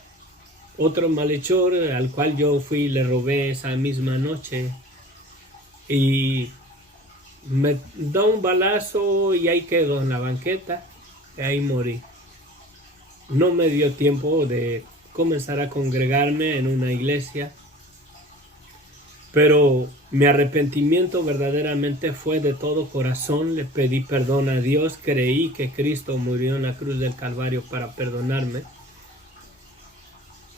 otro malhechor al cual yo fui y le robé esa misma noche. Y me da un balazo y ahí quedo en la banqueta. Y ahí morí. No me dio tiempo de comenzar a congregarme en una iglesia. Pero mi arrepentimiento verdaderamente fue de todo corazón. Le pedí perdón a Dios. Creí que Cristo murió en la cruz del Calvario para perdonarme.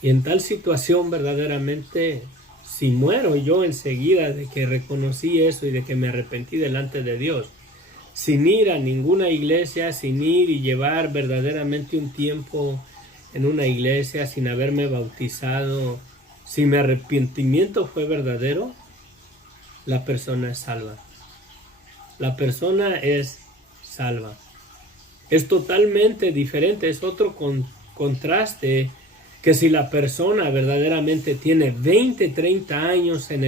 Y en tal situación verdaderamente, si muero yo enseguida de que reconocí eso y de que me arrepentí delante de Dios, sin ir a ninguna iglesia, sin ir y llevar verdaderamente un tiempo en una iglesia, sin haberme bautizado, si mi arrepentimiento fue verdadero, la persona es salva. La persona es salva. Es totalmente diferente, es otro contraste que si la persona verdaderamente tiene 20, 30 años en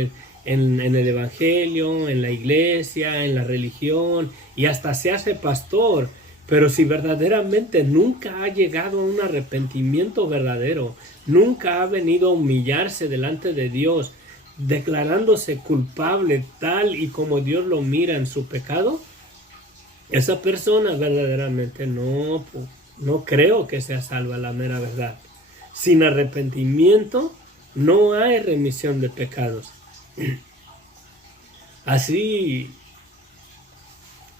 el evangelio, en la iglesia, en la religión y hasta se hace pastor, pero si verdaderamente nunca ha llegado a un arrepentimiento verdadero, nunca ha venido a humillarse delante de Dios, declarándose culpable tal y como Dios lo mira en su pecado, esa persona verdaderamente no creo que sea salva, la mera verdad. Sin arrepentimiento no hay remisión de pecados. Así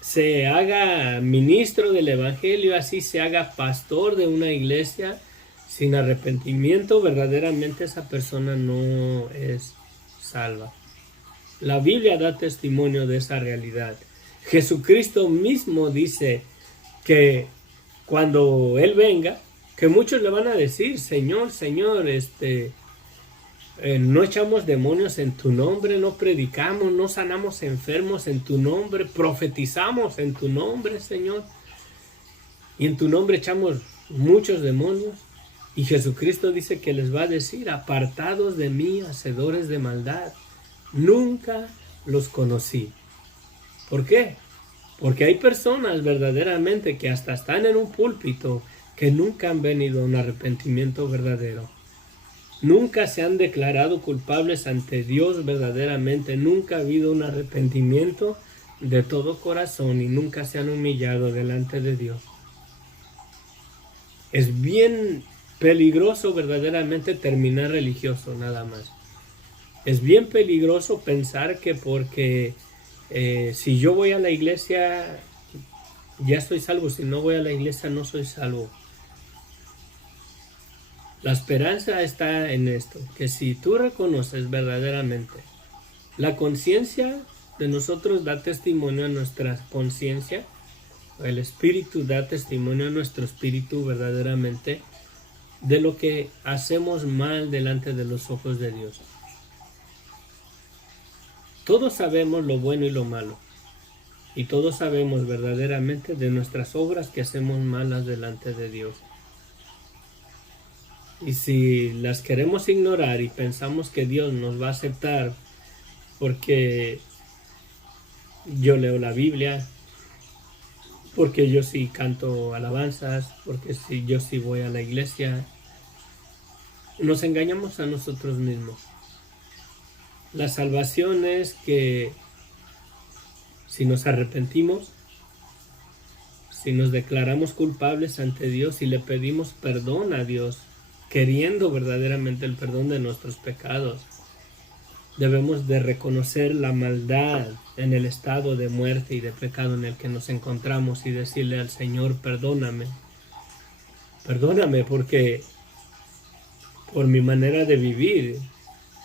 se haga ministro del evangelio, así se haga pastor de una iglesia, sin arrepentimiento verdaderamente esa persona no es salva. La Biblia da testimonio de esa realidad. Jesucristo mismo dice que cuando Él venga, que muchos le van a decir, Señor, Señor, no echamos demonios en tu nombre, no predicamos, no sanamos enfermos en tu nombre, profetizamos en tu nombre, Señor. Y en tu nombre echamos muchos demonios. Y Jesucristo dice que les va a decir, apartados de mí, hacedores de maldad, nunca los conocí. ¿Por qué? Porque hay personas verdaderamente que hasta están en un púlpito que nunca han venido a un arrepentimiento verdadero. Nunca se han declarado culpables ante Dios verdaderamente. Nunca ha habido un arrepentimiento de todo corazón y nunca se han humillado delante de Dios. Es bien peligroso verdaderamente terminar religioso nada más. Es bien peligroso pensar que porque si yo voy a la iglesia ya estoy salvo, si no voy a la iglesia no soy salvo. La esperanza está en esto, que si tú reconoces verdaderamente, la conciencia de nosotros da testimonio a nuestra conciencia, el espíritu da testimonio a nuestro espíritu verdaderamente de lo que hacemos mal delante de los ojos de Dios. Todos sabemos lo bueno y lo malo, y todos sabemos verdaderamente de nuestras obras que hacemos malas delante de Dios. Y si las queremos ignorar y pensamos que Dios nos va a aceptar porque yo leo la Biblia, porque yo sí canto alabanzas, porque yo sí voy a la iglesia, nos engañamos a nosotros mismos. La salvación es que si nos arrepentimos, si nos declaramos culpables ante Dios y le pedimos perdón a Dios, queriendo verdaderamente el perdón de nuestros pecados, debemos de reconocer la maldad en el estado de muerte y de pecado en el que nos encontramos y decirle al Señor, perdóname porque por mi manera de vivir,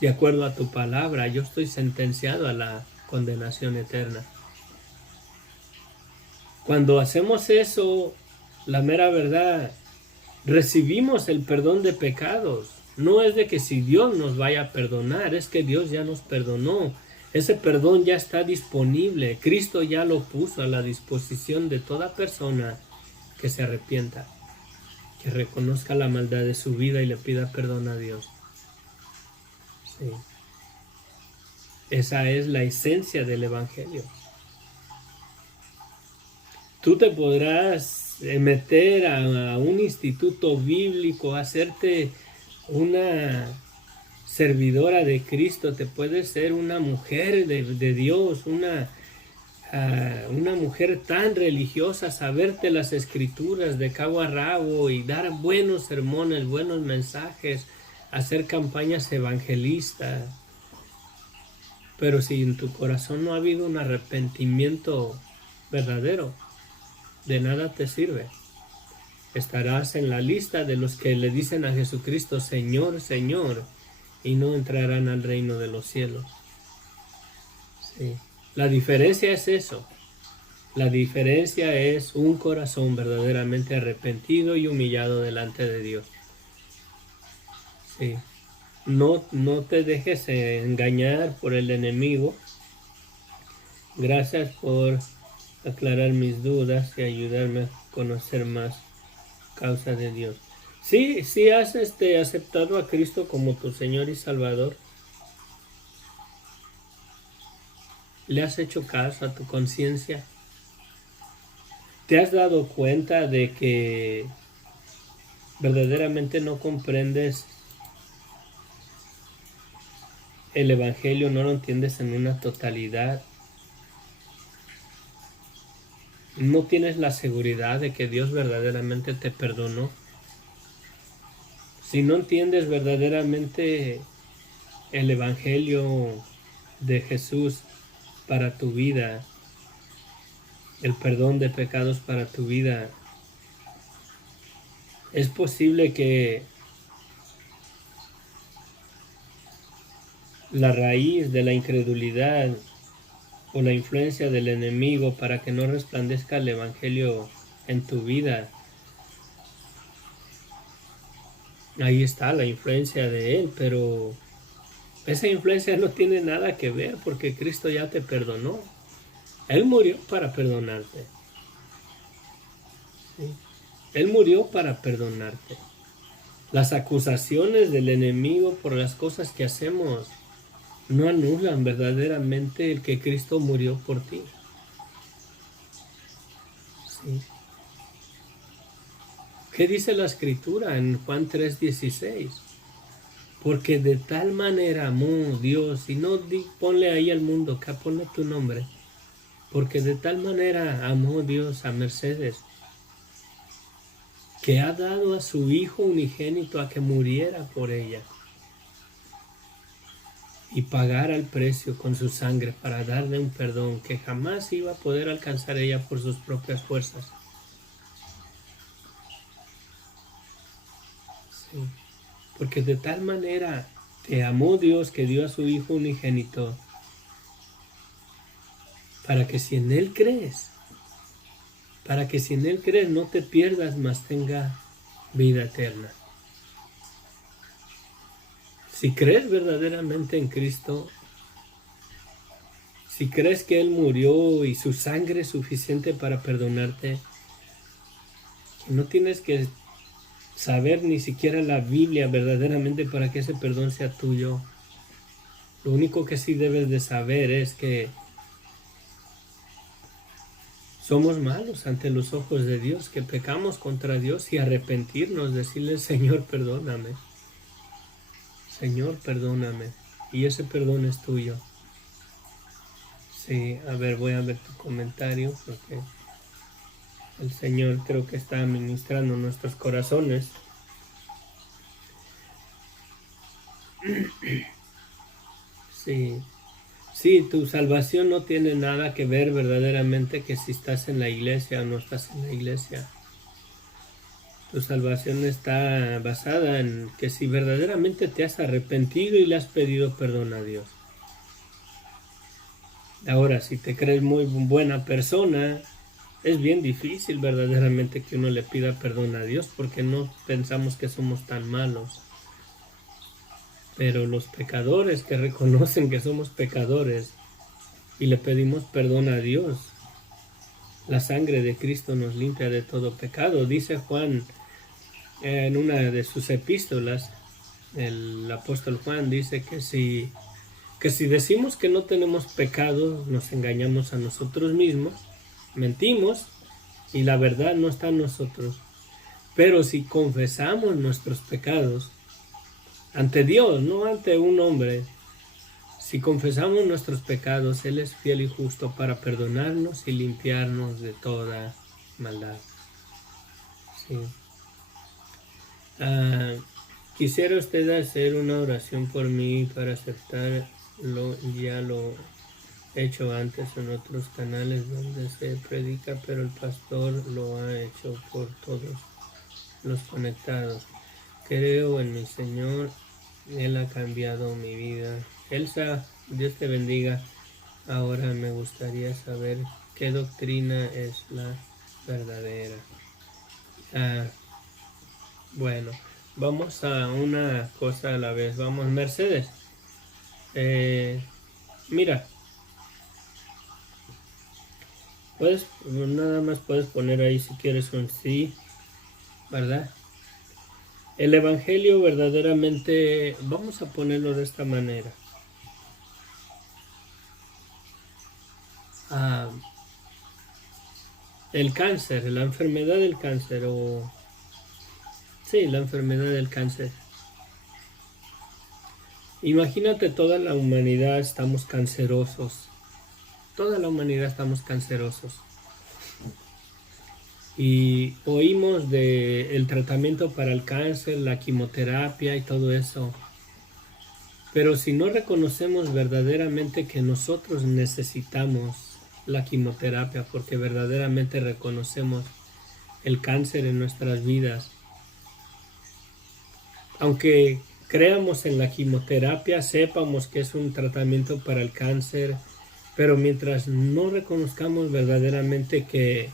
de acuerdo a tu palabra, yo estoy sentenciado a la condenación eterna. Cuando hacemos eso, la mera verdad, recibimos el perdón de pecados. No es de que si Dios nos vaya a perdonar, es que Dios ya nos perdonó. Ese perdón ya está disponible. Cristo ya lo puso a la disposición de toda persona que se arrepienta, que reconozca la maldad de su vida y le pida perdón a Dios. Sí. Esa es la esencia del Evangelio. Tú te podrás meter a un instituto bíblico, hacerte una servidora de Cristo, te puede ser una mujer de Dios, una mujer tan religiosa, saberte las escrituras de cabo a rabo y dar buenos sermones, buenos mensajes, hacer campañas evangelistas. Pero si en tu corazón no ha habido un arrepentimiento verdadero, de nada te sirve. Estarás en la lista de los que le dicen a Jesucristo, Señor, Señor, y no entrarán al reino de los cielos. Sí. La diferencia es eso. La diferencia es un corazón verdaderamente arrepentido y humillado delante de Dios. Sí. No te dejes engañar por el enemigo. Gracias por aclarar mis dudas y ayudarme a conocer más causa de Dios. Sí has aceptado a Cristo como tu Señor y Salvador. ¿Le has hecho caso a tu conciencia? ¿Te has dado cuenta de que verdaderamente no comprendes el Evangelio, no lo entiendes en una totalidad? ¿No tienes la seguridad de que Dios verdaderamente te perdonó? Si no entiendes verdaderamente el Evangelio de Jesús para tu vida, el perdón de pecados para tu vida, es posible que la raíz de la incredulidad o la influencia del enemigo para que no resplandezca el Evangelio en tu vida, ahí está la influencia de él, pero esa influencia no tiene nada que ver porque Cristo ya te perdonó. Él murió para perdonarte. ¿Sí? Él murió para perdonarte. Las acusaciones del enemigo por las cosas que hacemos no anulan verdaderamente el que Cristo murió por ti. ¿Sí? ¿Qué dice la Escritura en Juan 3:16? Porque de tal manera amó Dios, y no ponle ahí al mundo, que ponle tu nombre. Porque de tal manera amó Dios a Mercedes, que ha dado a su Hijo unigénito a que muriera por ella y pagara el precio con su sangre para darle un perdón que jamás iba a poder alcanzar ella por sus propias fuerzas. Sí. Porque de tal manera te amó Dios que dio a su Hijo unigénito para que si en Él crees no te pierdas, mas tenga vida eterna. Si crees verdaderamente en Cristo, si crees que Él murió y su sangre es suficiente para perdonarte, no tienes que saber ni siquiera la Biblia verdaderamente para que ese perdón sea tuyo. Lo único que sí debes de saber es que somos malos ante los ojos de Dios, que pecamos contra Dios y arrepentirnos, decirle, Señor, perdóname. Señor, perdóname. Y ese perdón es tuyo. Sí, a ver, voy a ver tu comentario porque el Señor creo que está ministrando nuestros corazones. Sí, tu salvación no tiene nada que ver verdaderamente que si estás en la iglesia o no estás en la iglesia. Tu salvación está basada en que si verdaderamente te has arrepentido y le has pedido perdón a Dios. Ahora, si te crees muy buena persona, es bien difícil verdaderamente que uno le pida perdón a Dios porque no pensamos que somos tan malos. Pero los pecadores que reconocen que somos pecadores y le pedimos perdón a Dios, la sangre de Cristo nos limpia de todo pecado. Dice Juan en una de sus epístolas, el apóstol Juan dice que si decimos que no tenemos pecado, nos engañamos a nosotros mismos, mentimos y la verdad no está en nosotros. Pero si confesamos nuestros pecados, ante Dios, no ante un hombre. Si confesamos nuestros pecados, Él es fiel y justo para perdonarnos y limpiarnos de toda maldad. Sí. Quisiera usted hacer una oración por mí para aceptarlo. Ya lo he hecho antes en otros canales donde se predica, pero el pastor lo ha hecho por todos los conectados. Creo en mi Señor, Él ha cambiado mi vida. Elsa, Dios te bendiga. Ahora me gustaría saber qué doctrina es la verdadera. Bueno, vamos a una cosa a la vez. Vamos, Mercedes. Mira, nada más puedes poner ahí si quieres un sí, ¿verdad? El Evangelio verdaderamente, vamos a ponerlo de esta manera. El cáncer, la enfermedad del cáncer, sí, la enfermedad del cáncer. Imagínate, toda la humanidad estamos cancerosos. Toda la humanidad estamos cancerosos. Y oímos del tratamiento para el cáncer, la quimioterapia y todo eso. Pero si no reconocemos verdaderamente que nosotros necesitamos la quimioterapia, porque verdaderamente reconocemos el cáncer en nuestras vidas, aunque creamos en la quimioterapia, sepamos que es un tratamiento para el cáncer, pero mientras no reconozcamos verdaderamente que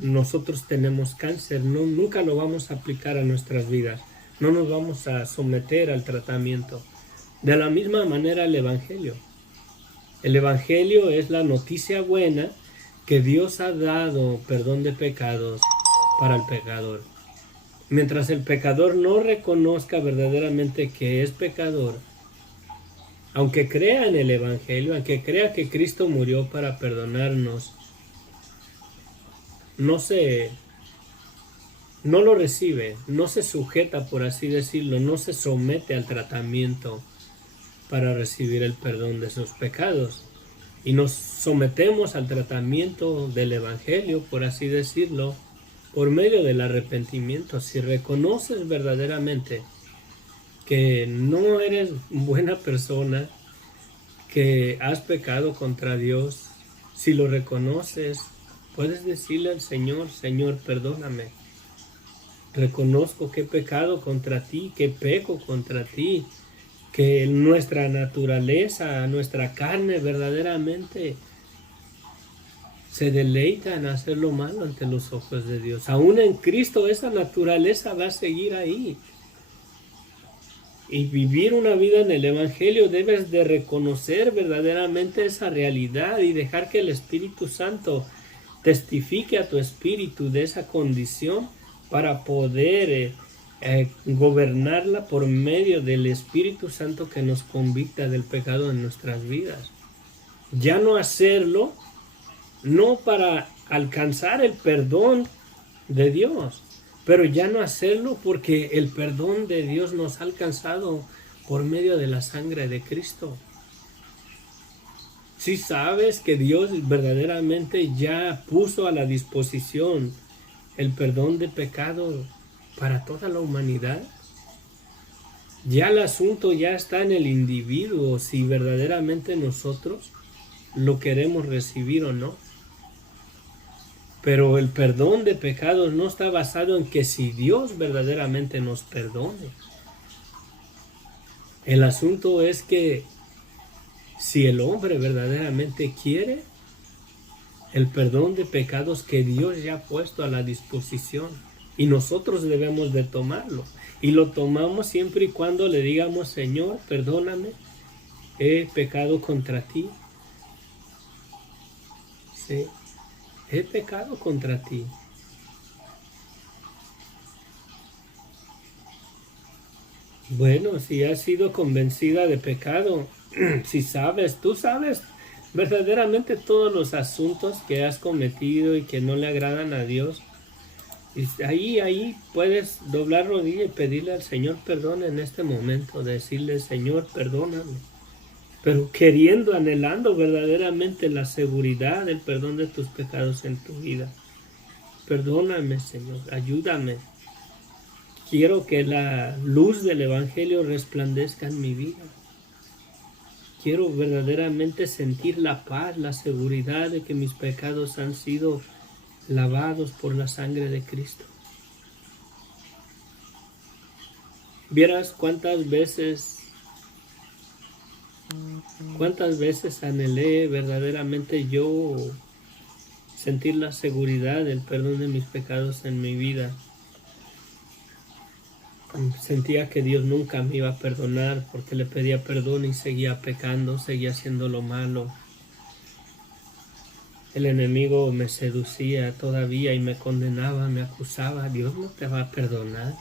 nosotros tenemos cáncer, nunca lo vamos a aplicar a nuestras vidas, no nos vamos a someter al tratamiento. De la misma manera el Evangelio es la noticia buena que Dios ha dado perdón de pecados para el pecador. Mientras el pecador no reconozca verdaderamente que es pecador, aunque crea en el Evangelio, aunque crea que Cristo murió para perdonarnos, no lo recibe, no se sujeta, por así decirlo, no se somete al tratamiento para recibir el perdón de sus pecados. Y nos sometemos al tratamiento del Evangelio, por así decirlo, por medio del arrepentimiento. Si reconoces verdaderamente que no eres buena persona, que has pecado contra Dios, si lo reconoces, puedes decirle al Señor: Señor, perdóname. Reconozco que he pecado contra ti, que peco contra ti, que nuestra naturaleza, nuestra carne verdaderamente se deleita en hacer lo malo ante los ojos de Dios. Aún en Cristo esa naturaleza va a seguir ahí. Y vivir una vida en el Evangelio, debes de reconocer verdaderamente esa realidad y dejar que el Espíritu Santo testifique a tu espíritu de esa condición para poder gobernarla por medio del Espíritu Santo que nos convicta del pecado en nuestras vidas. Ya no hacerlo, no para alcanzar el perdón de Dios, pero ya no hacerlo porque el perdón de Dios nos ha alcanzado por medio de la sangre de Cristo. Si sabes que Dios verdaderamente ya puso a la disposición el perdón de pecado para toda la humanidad, ya el asunto ya está en el individuo, si verdaderamente nosotros lo queremos recibir o no. Pero el perdón de pecados no está basado en que si Dios verdaderamente nos perdone. El asunto es que si el hombre verdaderamente quiere el perdón de pecados que Dios ya ha puesto a la disposición, y nosotros debemos de tomarlo, y lo tomamos siempre y cuando le digamos: Señor, perdóname, he pecado contra ti. Sí, he pecado contra ti. Bueno, si has sido convencida de pecado, si sabes, tú sabes verdaderamente todos los asuntos que has cometido y que no le agradan a Dios, Y ahí puedes doblar rodilla y pedirle al Señor perdón en este momento, decirle, Señor, perdóname. Pero queriendo, anhelando verdaderamente la seguridad del perdón de tus pecados en tu vida. Perdóname, Señor, ayúdame. Quiero que la luz del Evangelio resplandezca en mi vida. Quiero verdaderamente sentir la paz, la seguridad de que mis pecados han sido lavados por la sangre de Cristo. Vieras cuántas veces anhelé verdaderamente yo sentir la seguridad del perdón de mis pecados en mi vida. Sentía que Dios nunca me iba a perdonar porque le pedía perdón y seguía pecando, seguía haciendo lo malo. El enemigo me seducía todavía y me condenaba, me acusaba. Dios no te va a perdonar.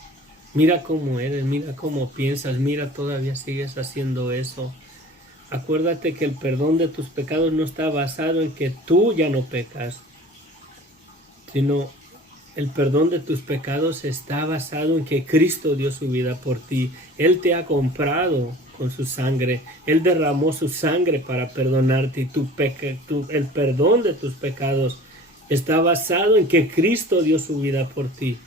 Mira cómo eres, mira cómo piensas, mira todavía sigues haciendo eso. Acuérdate que el perdón de tus pecados no está basado en que tú ya no pecas, sino el perdón de tus pecados está basado en que Cristo dio su vida por ti. Él te ha comprado con su sangre. Él derramó su sangre para perdonarte y el perdón de tus pecados está basado en que Cristo dio su vida por ti.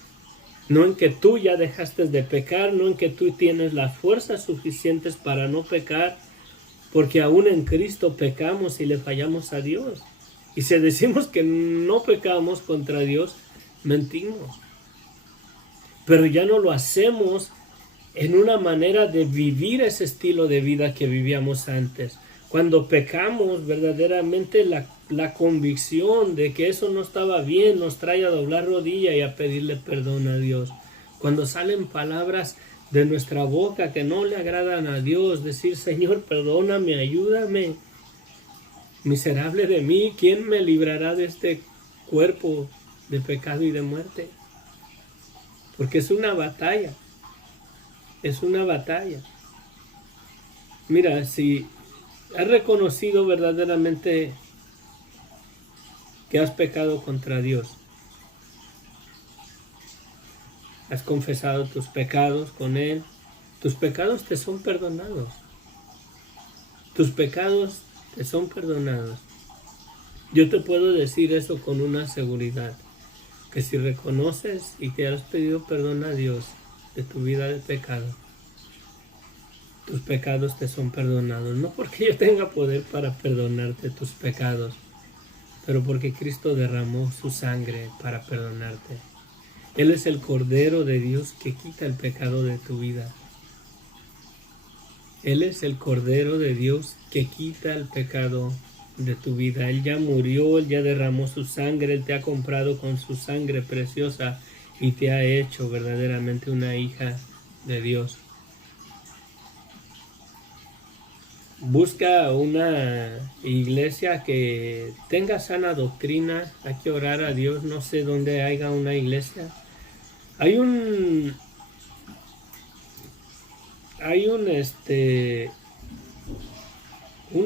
No en que tú ya dejaste de pecar, no en que tú tienes las fuerzas suficientes para no pecar, porque aún en Cristo pecamos y le fallamos a Dios. Y si decimos que no pecamos contra Dios, mentimos. Pero ya no lo hacemos en una manera de vivir ese estilo de vida que vivíamos antes. Cuando pecamos, verdaderamente la convicción de que eso no estaba bien nos trae a doblar rodilla y a pedirle perdón a Dios. Cuando salen palabras de nuestra boca que no le agradan a Dios, decir, Señor, perdóname, ayúdame. Miserable de mí, ¿quién me librará de este cuerpo de pecado y de muerte? Porque es una batalla. Es una batalla. Mira, si has reconocido verdaderamente que has pecado contra Dios, has confesado tus pecados con Él, tus pecados te son perdonados. Tus pecados te son perdonados. Yo te puedo decir eso con una seguridad, que si reconoces y te has pedido perdón a Dios de tu vida de pecado, tus pecados te son perdonados. No porque yo tenga poder para perdonarte tus pecados, pero porque Cristo derramó su sangre para perdonarte. Él es el Cordero de Dios que quita el pecado de tu vida. Él es el Cordero de Dios que quita el pecado de tu vida. Él ya murió, Él ya derramó su sangre, Él te ha comprado con su sangre preciosa y te ha hecho verdaderamente una hija de Dios. Busca una iglesia que tenga sana doctrina. Hay que orar a Dios. No sé dónde haya una iglesia. Hay un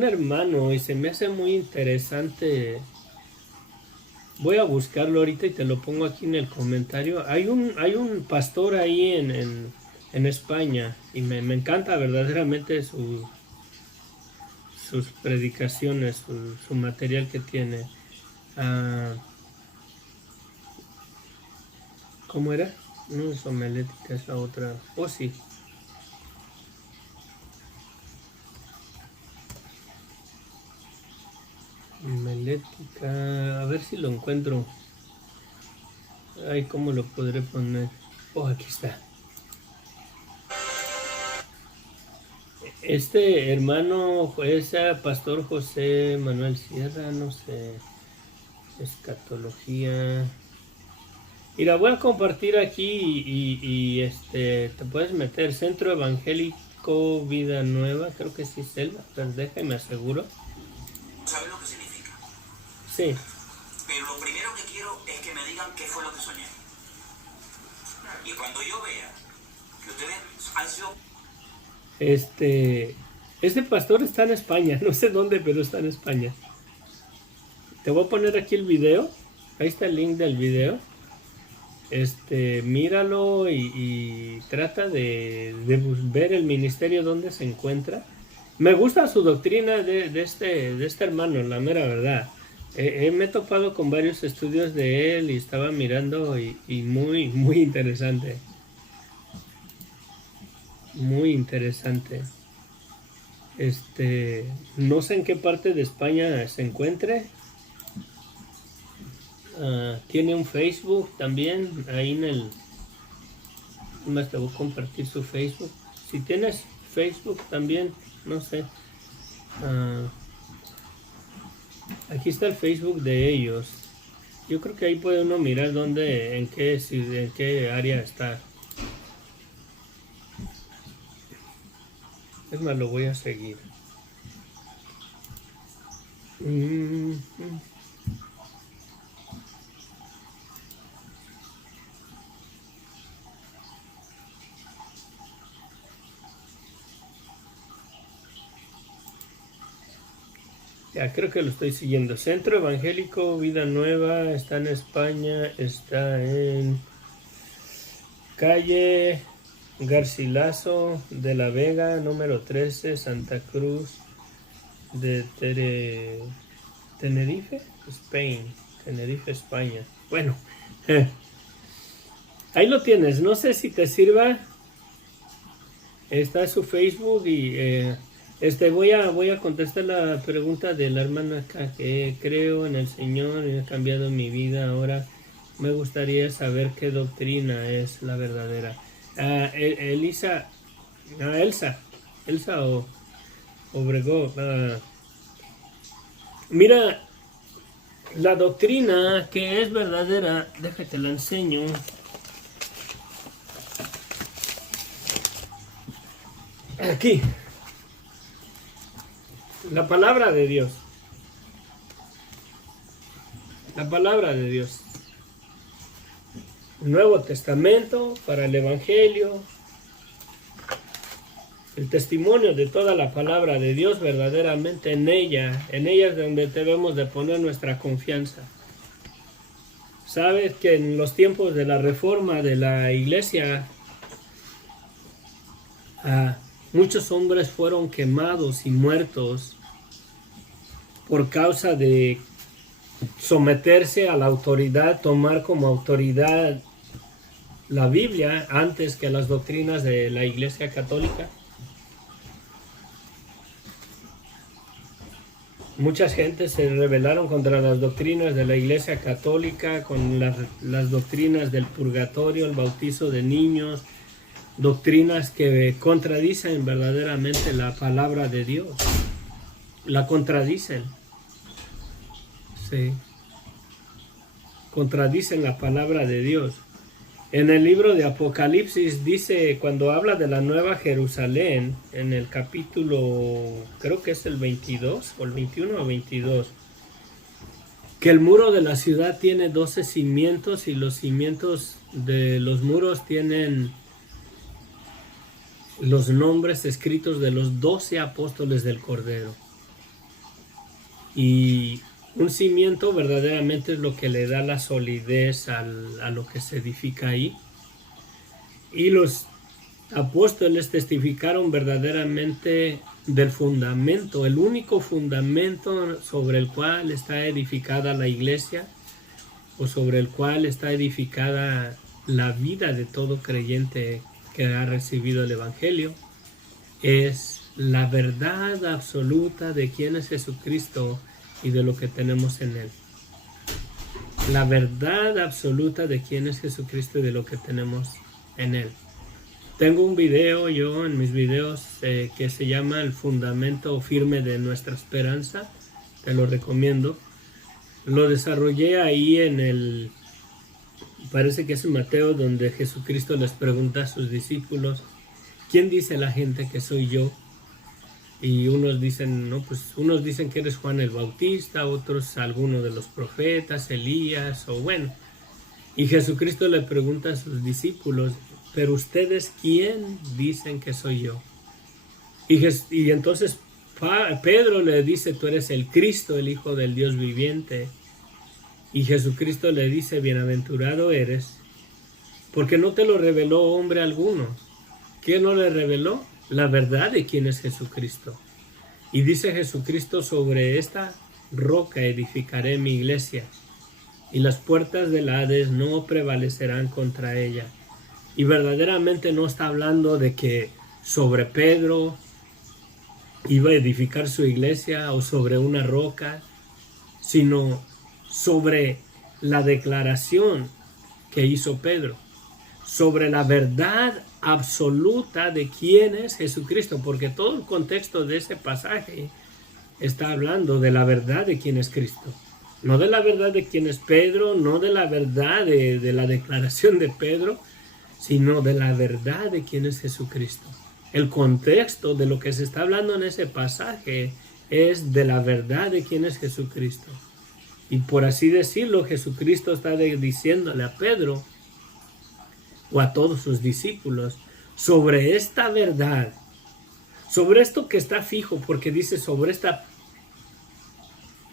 hermano y se me hace muy interesante. Voy a buscarlo ahorita y te lo pongo aquí en el comentario. Hay un pastor ahí en España y me encanta verdaderamente sus predicaciones, su material que tiene. ¿Cómo era? No es homilética, es la otra. Oh, sí. Homilética. A ver si lo encuentro. Ay, ¿cómo lo podré poner? Oh, aquí está. Este hermano es Pastor José Manuel Sierra, no sé. Escatología. Mira, voy a compartir aquí y te puedes meter Centro Evangélico Vida Nueva, creo que sí es él, pero déjame aseguro. ¿Sabes lo que significa? Sí. Pero lo primero que quiero es que me digan qué fue lo que soñé. Y cuando yo vea que ustedes han sido... Este pastor está en España, no sé dónde, pero está en España. Te voy a poner aquí el video, ahí está el link del video, míralo y trata de ver el ministerio donde se encuentra. Me gusta su doctrina de este hermano, la mera verdad. Me he topado con varios estudios de él y estaba mirando y muy, muy interesante. Muy interesante. No sé en qué parte de España se encuentre. Tiene un Facebook también. Ahí en el... Más te voy a compartir su Facebook. Si tienes Facebook también, no sé. Aquí está el Facebook de ellos. Yo creo que ahí puede uno mirar dónde, en qué área está. Es más, lo voy a seguir. Ya creo que lo estoy siguiendo. Centro Evangélico Vida Nueva, está en España, está en calle Garcilaso de la Vega, número 13, Santa Cruz de Tenerife, Tenerife, España. Bueno, ahí lo tienes. No sé si te sirva. Está su Facebook y voy a contestar la pregunta de la hermana acá, que creo en el Señor y ha cambiado mi vida. Ahora me gustaría saber qué doctrina es la verdadera. Elsa Obregón. Mira, la doctrina que es verdadera, déjate la enseño. Aquí. La palabra de Dios. La palabra de Dios. Nuevo Testamento para el Evangelio. El testimonio de toda la palabra de Dios, verdaderamente en ella es donde debemos de poner nuestra confianza. Sabes que en los tiempos de la reforma de la iglesia, muchos hombres fueron quemados y muertos por causa de someterse a la autoridad, tomar como autoridad la Biblia antes que las doctrinas de la Iglesia Católica. Mucha gente se rebelaron contra las doctrinas de la Iglesia Católica, con las doctrinas del purgatorio, el bautizo de niños, doctrinas que contradicen verdaderamente la palabra de Dios. La contradicen. Sí. Contradicen la palabra de Dios. En el libro de Apocalipsis dice, cuando habla de la Nueva Jerusalén, en el capítulo, creo que es el 22, o el 21 o 22, que el muro de la ciudad tiene 12 cimientos y los cimientos de los muros tienen los nombres escritos de los 12 apóstoles del Cordero. Y un cimiento verdaderamente es lo que le da la solidez a lo que se edifica ahí. Y los apóstoles testificaron verdaderamente del fundamento, el único fundamento sobre el cual está edificada la iglesia, o sobre el cual está edificada la vida de todo creyente que ha recibido el Evangelio, es la verdad absoluta de quién es Jesucristo y de lo que tenemos en Él. La verdad absoluta de quién es Jesucristo y de lo que tenemos en Él. Tengo un video yo en mis videos que se llama El fundamento firme de nuestra esperanza. Te lo recomiendo. Lo desarrollé ahí parece que es en Mateo, donde Jesucristo les pregunta a sus discípulos, ¿quién dice la gente que soy yo? Y unos dicen, no, pues unos dicen que eres Juan el Bautista, otros alguno de los profetas, Elías, o bueno. Y Jesucristo le pregunta a sus discípulos, pero ustedes, ¿quién dicen que soy yo? Y entonces Pedro le dice, tú eres el Cristo, el Hijo del Dios viviente. Y Jesucristo le dice, bienaventurado eres porque no te lo reveló hombre alguno. ¿Qué no le reveló? La verdad de quién es Jesucristo. Y dice Jesucristo: sobre esta roca edificaré mi iglesia, y las puertas del Hades no prevalecerán contra ella. Y verdaderamente no está hablando de que sobre Pedro iba a edificar su iglesia o sobre una roca, sino sobre la declaración que hizo Pedro, sobre la verdad absoluta de quién es Jesucristo, porque todo el contexto de ese pasaje está hablando de la verdad de quién es Cristo, no de la verdad de quién es Pedro, no de la verdad de la declaración de Pedro, sino de la verdad de quién es Jesucristo. El contexto de lo que se está hablando en ese pasaje es de la verdad de quién es Jesucristo. Y por así decirlo, Jesucristo está diciéndole a Pedro o a todos sus discípulos sobre esta verdad, sobre esto que está fijo, porque dice sobre esta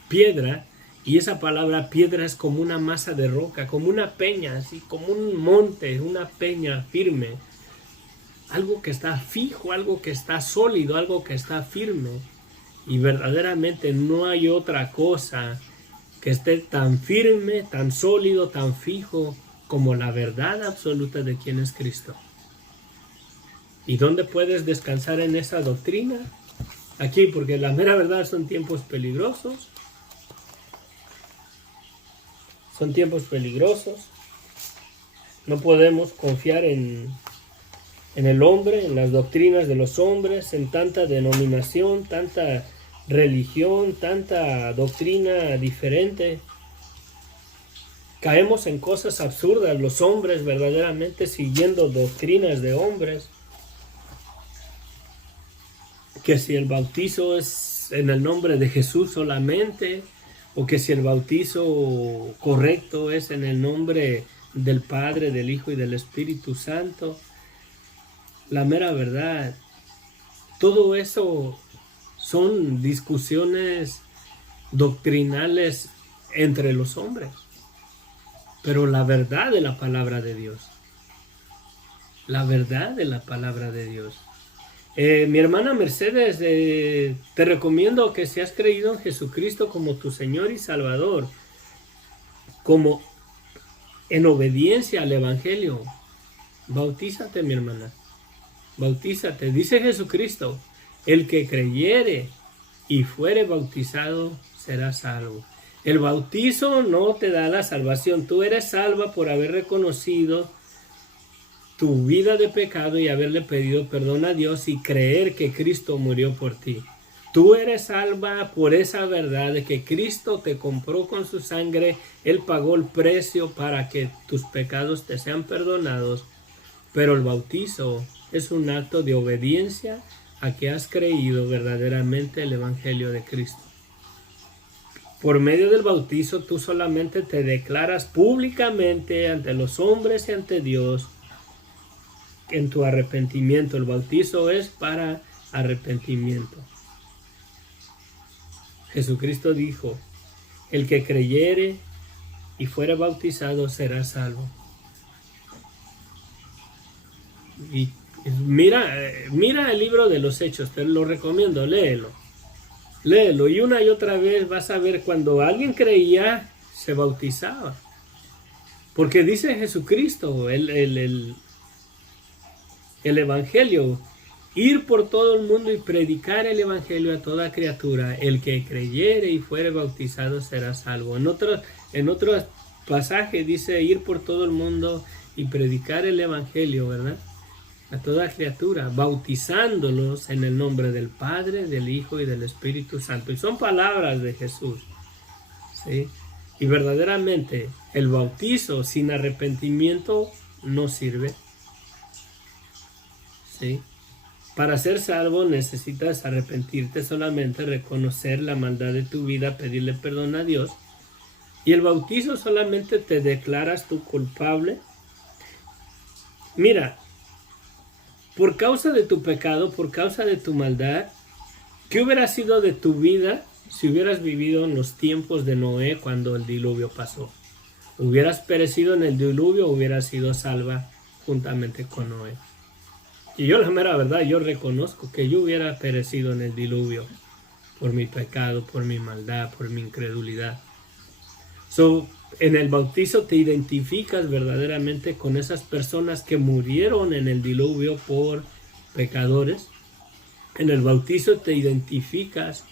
piedra, y esa palabra piedra es como una masa de roca, como una peña, así como un monte, una peña firme, algo que está fijo, algo que está sólido, algo que está firme. Y verdaderamente no hay otra cosa que esté tan firme, tan sólido, tan fijo como la verdad absoluta de quién es Cristo. ¿Y dónde puedes descansar en esa doctrina? Aquí, porque la mera verdad son tiempos peligrosos. Son tiempos peligrosos. No podemos confiar en el hombre, en las doctrinas de los hombres, en tanta denominación, tanta religión, tanta doctrina diferente. Caemos en cosas absurdas los hombres, verdaderamente siguiendo doctrinas de hombres. Que si el bautizo es en el nombre de Jesús solamente, o que si el bautizo correcto es en el nombre del Padre, del Hijo y del Espíritu Santo. La mera verdad, todo eso son discusiones doctrinales entre los hombres, pero la verdad de la palabra de Dios, la verdad de la palabra de Dios. Mi hermana Mercedes, te recomiendo que si has creído en Jesucristo como tu Señor y Salvador, como en obediencia al Evangelio, bautízate, mi hermana, bautízate. Dice Jesucristo: el que creyere y fuere bautizado será salvo. El bautizo no te da la salvación. Tú eres salva por haber reconocido tu vida de pecado y haberle pedido perdón a Dios y creer que Cristo murió por ti. Tú eres salva por esa verdad de que Cristo te compró con su sangre. Él pagó el precio para que tus pecados te sean perdonados. Pero el bautizo es un acto de obediencia a que has creído verdaderamente el Evangelio de Cristo. Por medio del bautizo tú solamente te declaras públicamente ante los hombres y ante Dios en tu arrepentimiento. El bautizo es para arrepentimiento. Jesucristo dijo: el que creyere y fuere bautizado será salvo. Y mira el libro de los Hechos, te lo recomiendo, léelo. Y una y otra vez vas a ver cuando alguien creía, se bautizaba. Porque dice Jesucristo, el Evangelio, ir por todo el mundo y predicar el Evangelio a toda criatura. El que creyere y fuere bautizado será salvo. En otro pasaje dice ir por todo el mundo y predicar el Evangelio, ¿verdad? A toda criatura, bautizándolos en el nombre del Padre, del Hijo y del Espíritu Santo. Y son palabras de Jesús, ¿sí? Y verdaderamente el bautizo sin arrepentimiento no sirve, ¿sí? Para ser salvo necesitas arrepentirte solamente, reconocer la maldad de tu vida, pedirle perdón a Dios. Y el bautizo solamente te declaras tú culpable. Mira, por causa de tu pecado, por causa de tu maldad, ¿qué hubiera sido de tu vida si hubieras vivido en los tiempos de Noé cuando el diluvio pasó? hubieras perecido en el diluvio, hubieras sido salva juntamente con Noé. Y yo la mera verdad, yo reconozco que yo hubiera perecido en el diluvio por mi pecado, por mi maldad, por mi incredulidad. En el bautizo te identificas verdaderamente con esas personas que murieron en el diluvio por pecadores. En el bautizo te identificas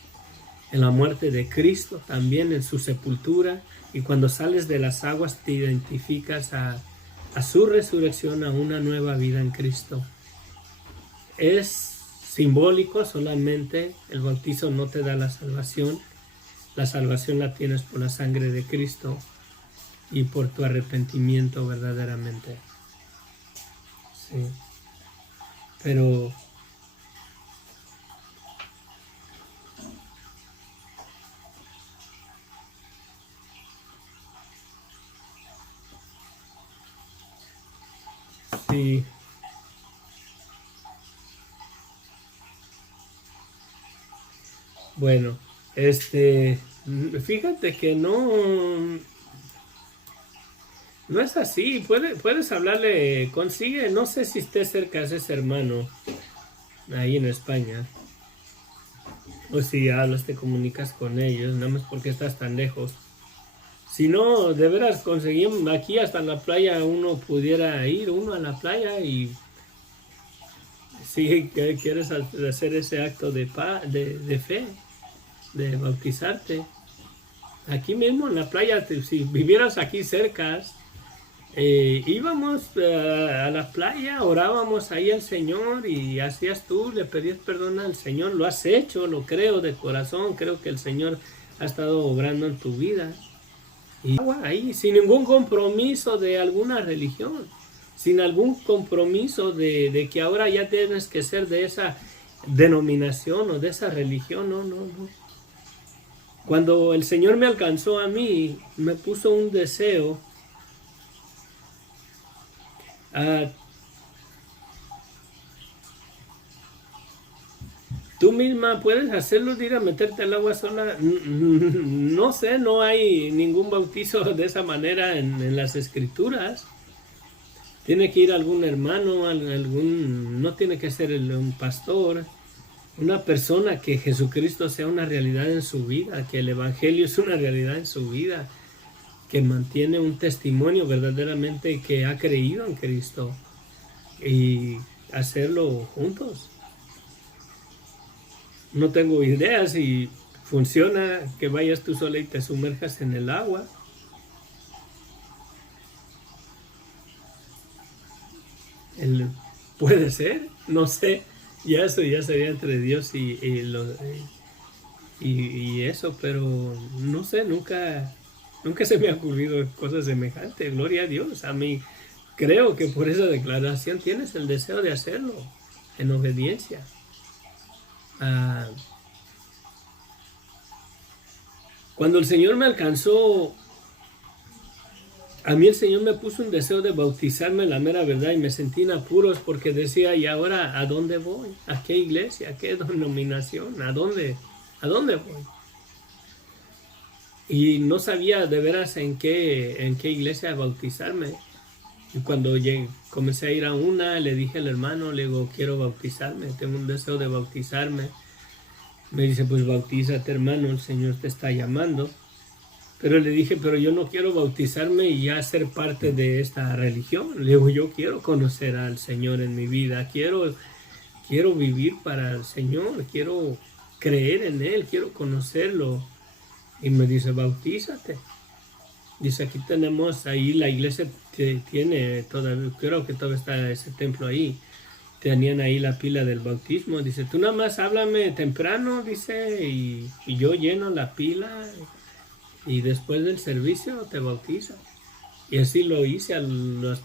en la muerte de Cristo, también en su sepultura, y cuando sales de las aguas te identificas a su resurrección, a una nueva vida en Cristo. Es simbólico solamente, el bautizo no te da la salvación la tienes por la sangre de Cristo y por tu arrepentimiento verdaderamente. Sí. Pero sí. Bueno, fíjate que no es así. Puedes hablarle, consigue, no sé si esté cerca de ese hermano ahí en España, o si hablas, te comunicas con ellos, nada más porque estás tan lejos. Si no, de veras conseguimos aquí hasta la playa, uno pudiera ir a la playa y si quieres hacer ese acto de fe, de bautizarte. Aquí mismo en la playa, si vivieras aquí cerca, íbamos a la playa, orábamos ahí al Señor y hacías tú, le pedías perdón al Señor. Lo has hecho, lo creo de corazón, creo que el Señor ha estado obrando en tu vida. Y ahí, sin ningún compromiso de alguna religión, sin algún compromiso de que ahora ya tienes que ser de esa denominación o de esa religión, no. Cuando el Señor me alcanzó a mí, me puso un deseo tú misma puedes hacerlo, de ir a meterte al agua sola. No sé, no hay ningún bautizo de esa manera en las escrituras. Tiene que ir algún hermano, no tiene que ser un pastor, una persona que Jesucristo sea una realidad en su vida, que el Evangelio es una realidad en su vida, que mantiene un testimonio verdaderamente que ha creído en Cristo, y hacerlo juntos. No tengo idea si funciona que vayas tú sola y te sumerjas en el agua. Puede ser, no sé. Ya eso ya sería entre Dios y eso, pero no sé, nunca se me ha ocurrido cosas semejantes. Gloria a Dios. A mí creo que por esa declaración tienes el deseo de hacerlo en obediencia. Cuando el Señor me alcanzó, a mí el Señor me puso un deseo de bautizarme, la mera verdad, y me sentí en apuros porque decía, ¿y ahora a dónde voy? ¿A qué iglesia? ¿A qué denominación? ¿A dónde voy? Y no sabía de veras en qué iglesia bautizarme. Y cuando comencé a ir a una, le dije al hermano, le digo, quiero bautizarme, tengo un deseo de bautizarme. Me dice, pues bautízate, hermano, el Señor te está llamando. Pero le dije, pero yo no quiero bautizarme y ya ser parte de esta religión. Le digo, yo quiero conocer al Señor en mi vida, quiero vivir para el Señor, quiero creer en Él, quiero conocerlo. Y me dice, bautízate. Dice, aquí tenemos, ahí la iglesia tiene, creo que todavía está ese templo ahí. Tenían ahí la pila del bautismo. Dice, tú nada más háblame temprano, dice, y yo lleno la pila. Y después del servicio te bautizas. Y así lo hice a las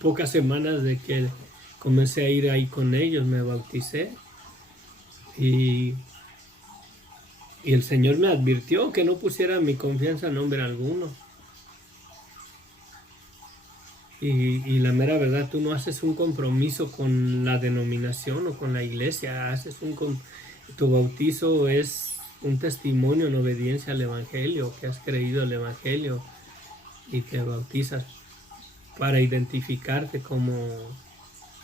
pocas semanas de que comencé a ir ahí con ellos, me bauticé. Y el Señor me advirtió que no pusiera mi confianza en hombre alguno. Y la mera verdad, tú no haces un compromiso con la denominación o con la iglesia. Tu bautizo es un testimonio en obediencia al Evangelio, que has creído el Evangelio. y te bautizas para identificarte como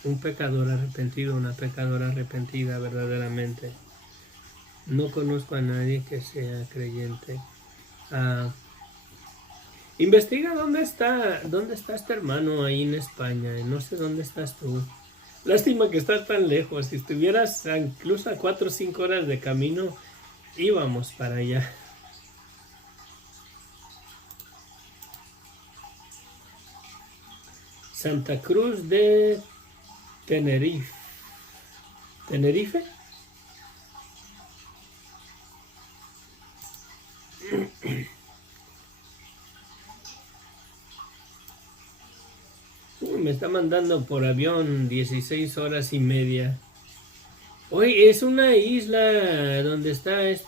un pecador arrepentido, una pecadora arrepentida verdaderamente. No conozco a nadie que sea creyente. Investiga dónde está este hermano ahí en España. No sé dónde estás tú. Lástima que estás tan lejos. Si estuvieras incluso a 4 o 5 horas de camino, íbamos para allá. Santa Cruz de Tenerife. ¿Tenerife? Me está mandando por avión 16 horas y media. Oye, es una isla donde está es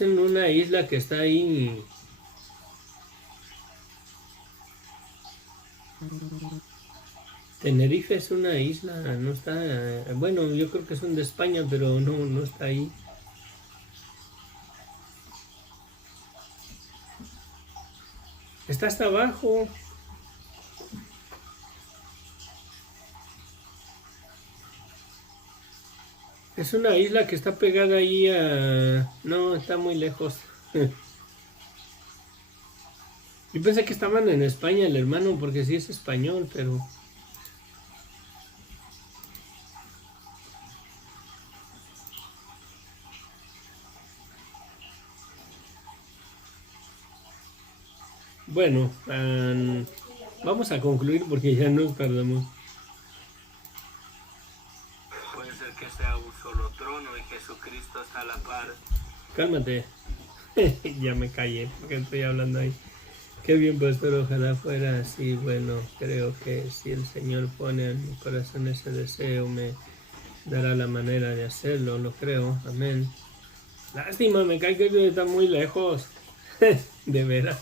en una isla que está ahí. Tenerife es una isla, no está. Bueno, yo creo que son de España, pero no está ahí. Está hasta abajo. Es una isla que está pegada ahí a... No, está muy lejos. Yo pensé que estaban en España el hermano, porque sí es español, pero... Bueno, vamos a concluir porque ya nos perdemos. Puede ser que sea un solo trono y Jesucristo está a la par. Cálmate. Ya me callé porque estoy hablando ahí. Qué bien, pastor, ojalá fuera así. Bueno, creo que si el Señor pone en mi corazón ese deseo, me dará la manera de hacerlo, lo creo. Amén. Lástima, me cae que está muy lejos. De veras.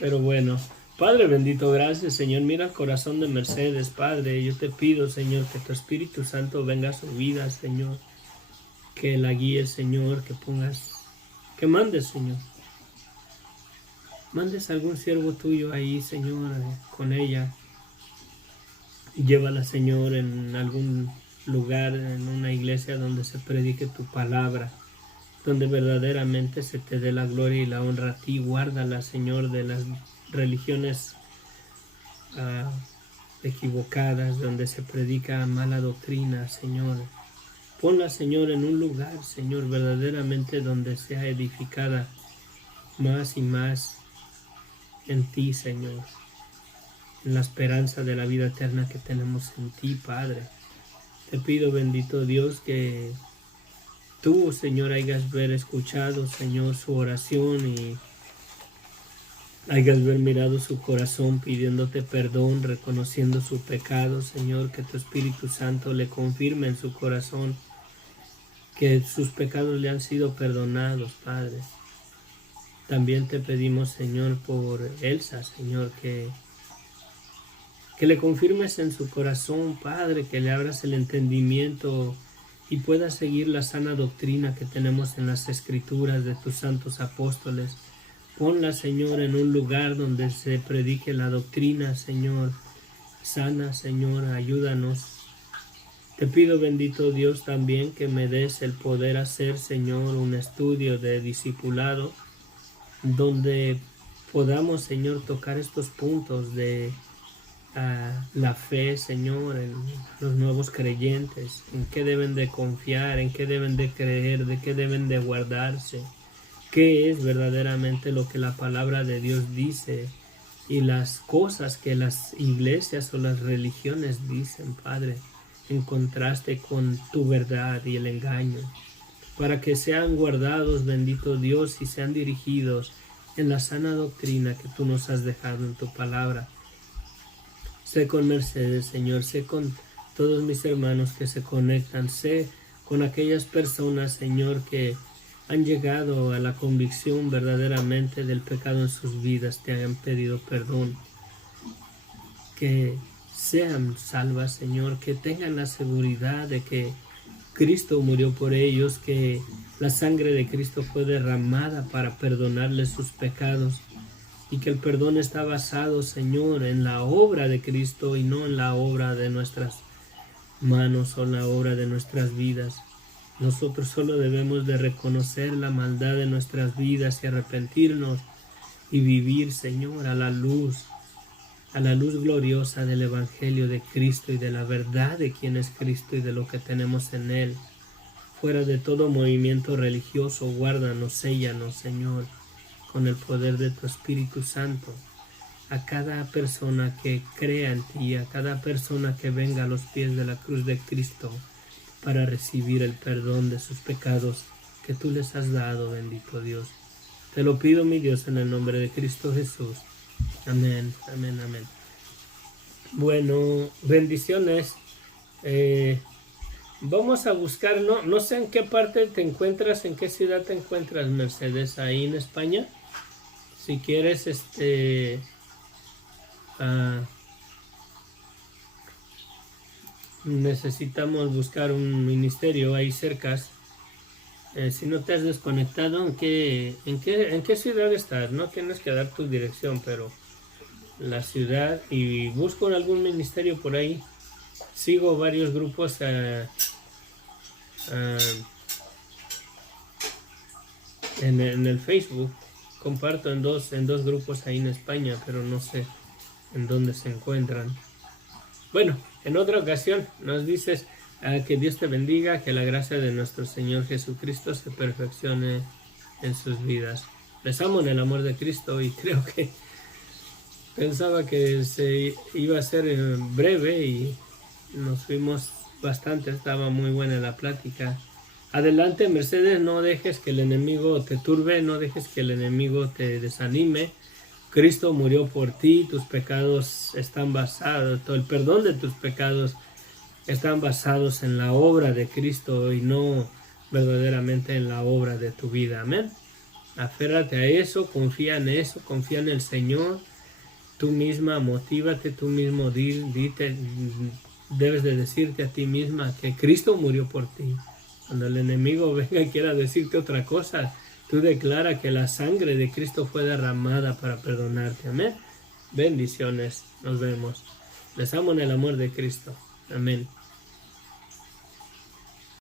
Pero bueno, Padre bendito, gracias, Señor. Mira el corazón de Mercedes, Padre. Yo te pido, Señor, que tu Espíritu Santo venga a su vida, Señor. Que la guíe, Señor, que mandes, Señor. Mandes a algún siervo tuyo ahí, Señor, con ella. Llévala, Señor, en algún lugar, en una iglesia donde se predique tu palabra, donde verdaderamente se te dé la gloria y la honra a ti. Guárdala, Señor, de las religiones equivocadas, donde se predica mala doctrina, Señor. Ponla, Señor, en un lugar, Señor, verdaderamente donde sea edificada más y más en ti, Señor, en la esperanza de la vida eterna que tenemos en ti, Padre. Te pido, bendito Dios, que tú, Señor, hayas escuchado, Señor, su oración y hayas mirado su corazón pidiéndote perdón, reconociendo su pecado, Señor, que tu Espíritu Santo le confirme en su corazón que sus pecados le han sido perdonados, Padre. También te pedimos, Señor, por Elsa, Señor, que le confirmes en su corazón, Padre, que le abras el entendimiento y pueda seguir la sana doctrina que tenemos en las Escrituras de tus santos apóstoles. Ponla, Señor, en un lugar donde se predique la doctrina, Señor. Sana, Señor, ayúdanos. Te pido, bendito Dios, también que me des el poder hacer, Señor, un estudio de discipulado donde podamos, Señor, tocar estos puntos de la fe, Señor, en los nuevos creyentes, en qué deben de confiar, en qué deben de creer, de qué deben de guardarse, qué es verdaderamente lo que la palabra de Dios dice y las cosas que las iglesias o las religiones dicen, Padre, en contraste con tu verdad y el engaño, para que sean guardados, bendito Dios, y sean dirigidos en la sana doctrina que tú nos has dejado en tu palabra. Sé con Mercedes, Señor, sé con todos mis hermanos que se conectan, sé con aquellas personas, Señor, que han llegado a la convicción verdaderamente del pecado en sus vidas, te han pedido perdón, que sean salvas, Señor, que tengan la seguridad de que Cristo murió por ellos, que la sangre de Cristo fue derramada para perdonarles sus pecados y que el perdón está basado, Señor, en la obra de Cristo y no en la obra de nuestras manos o en la obra de nuestras vidas. Nosotros solo debemos de reconocer la maldad de nuestras vidas y arrepentirnos y vivir, Señor, a la luz gloriosa del Evangelio de Cristo y de la verdad de quién es Cristo y de lo que tenemos en Él. Fuera de todo movimiento religioso, guárdanos, séllanos, Señor, con el poder de tu Espíritu Santo. A cada persona que crea en ti, a cada persona que venga a los pies de la cruz de Cristo para recibir el perdón de sus pecados que tú les has dado, bendito Dios. Te lo pido, mi Dios, en el nombre de Cristo Jesús. Amén, amén, amén. Bueno, bendiciones. Vamos a buscar, no sé en qué parte te encuentras, en qué ciudad te encuentras, Mercedes, ahí en España. Si quieres, necesitamos buscar un ministerio ahí cerca. Si no te has desconectado, ¿en qué ciudad estás? No tienes que dar tu dirección, pero la ciudad, y busco algún ministerio por ahí. Sigo varios grupos en el Facebook. Comparto en dos grupos ahí en España, pero no sé en dónde se encuentran. Bueno, en otra ocasión nos dices que Dios te bendiga, que la gracia de nuestro Señor Jesucristo se perfeccione en sus vidas. Les amo en el amor de Cristo y creo que pensaba que se iba a ser breve y nos fuimos bastante, estaba muy buena la plática. Adelante, Mercedes, no dejes que el enemigo te turbe, no dejes que el enemigo te desanime. Cristo murió por ti, tus pecados están basados, todo el perdón de tus pecados están basados en la obra de Cristo y no verdaderamente en la obra de tu vida. Amén. Aférrate a eso, confía en el Señor. Tú misma, motívate, tú mismo, debes de decirte a ti misma que Cristo murió por ti. Cuando el enemigo venga y quiera decirte otra cosa, tú declara que la sangre de Cristo fue derramada para perdonarte. Amén. Bendiciones. Nos vemos. Les amo en el amor de Cristo. Amén.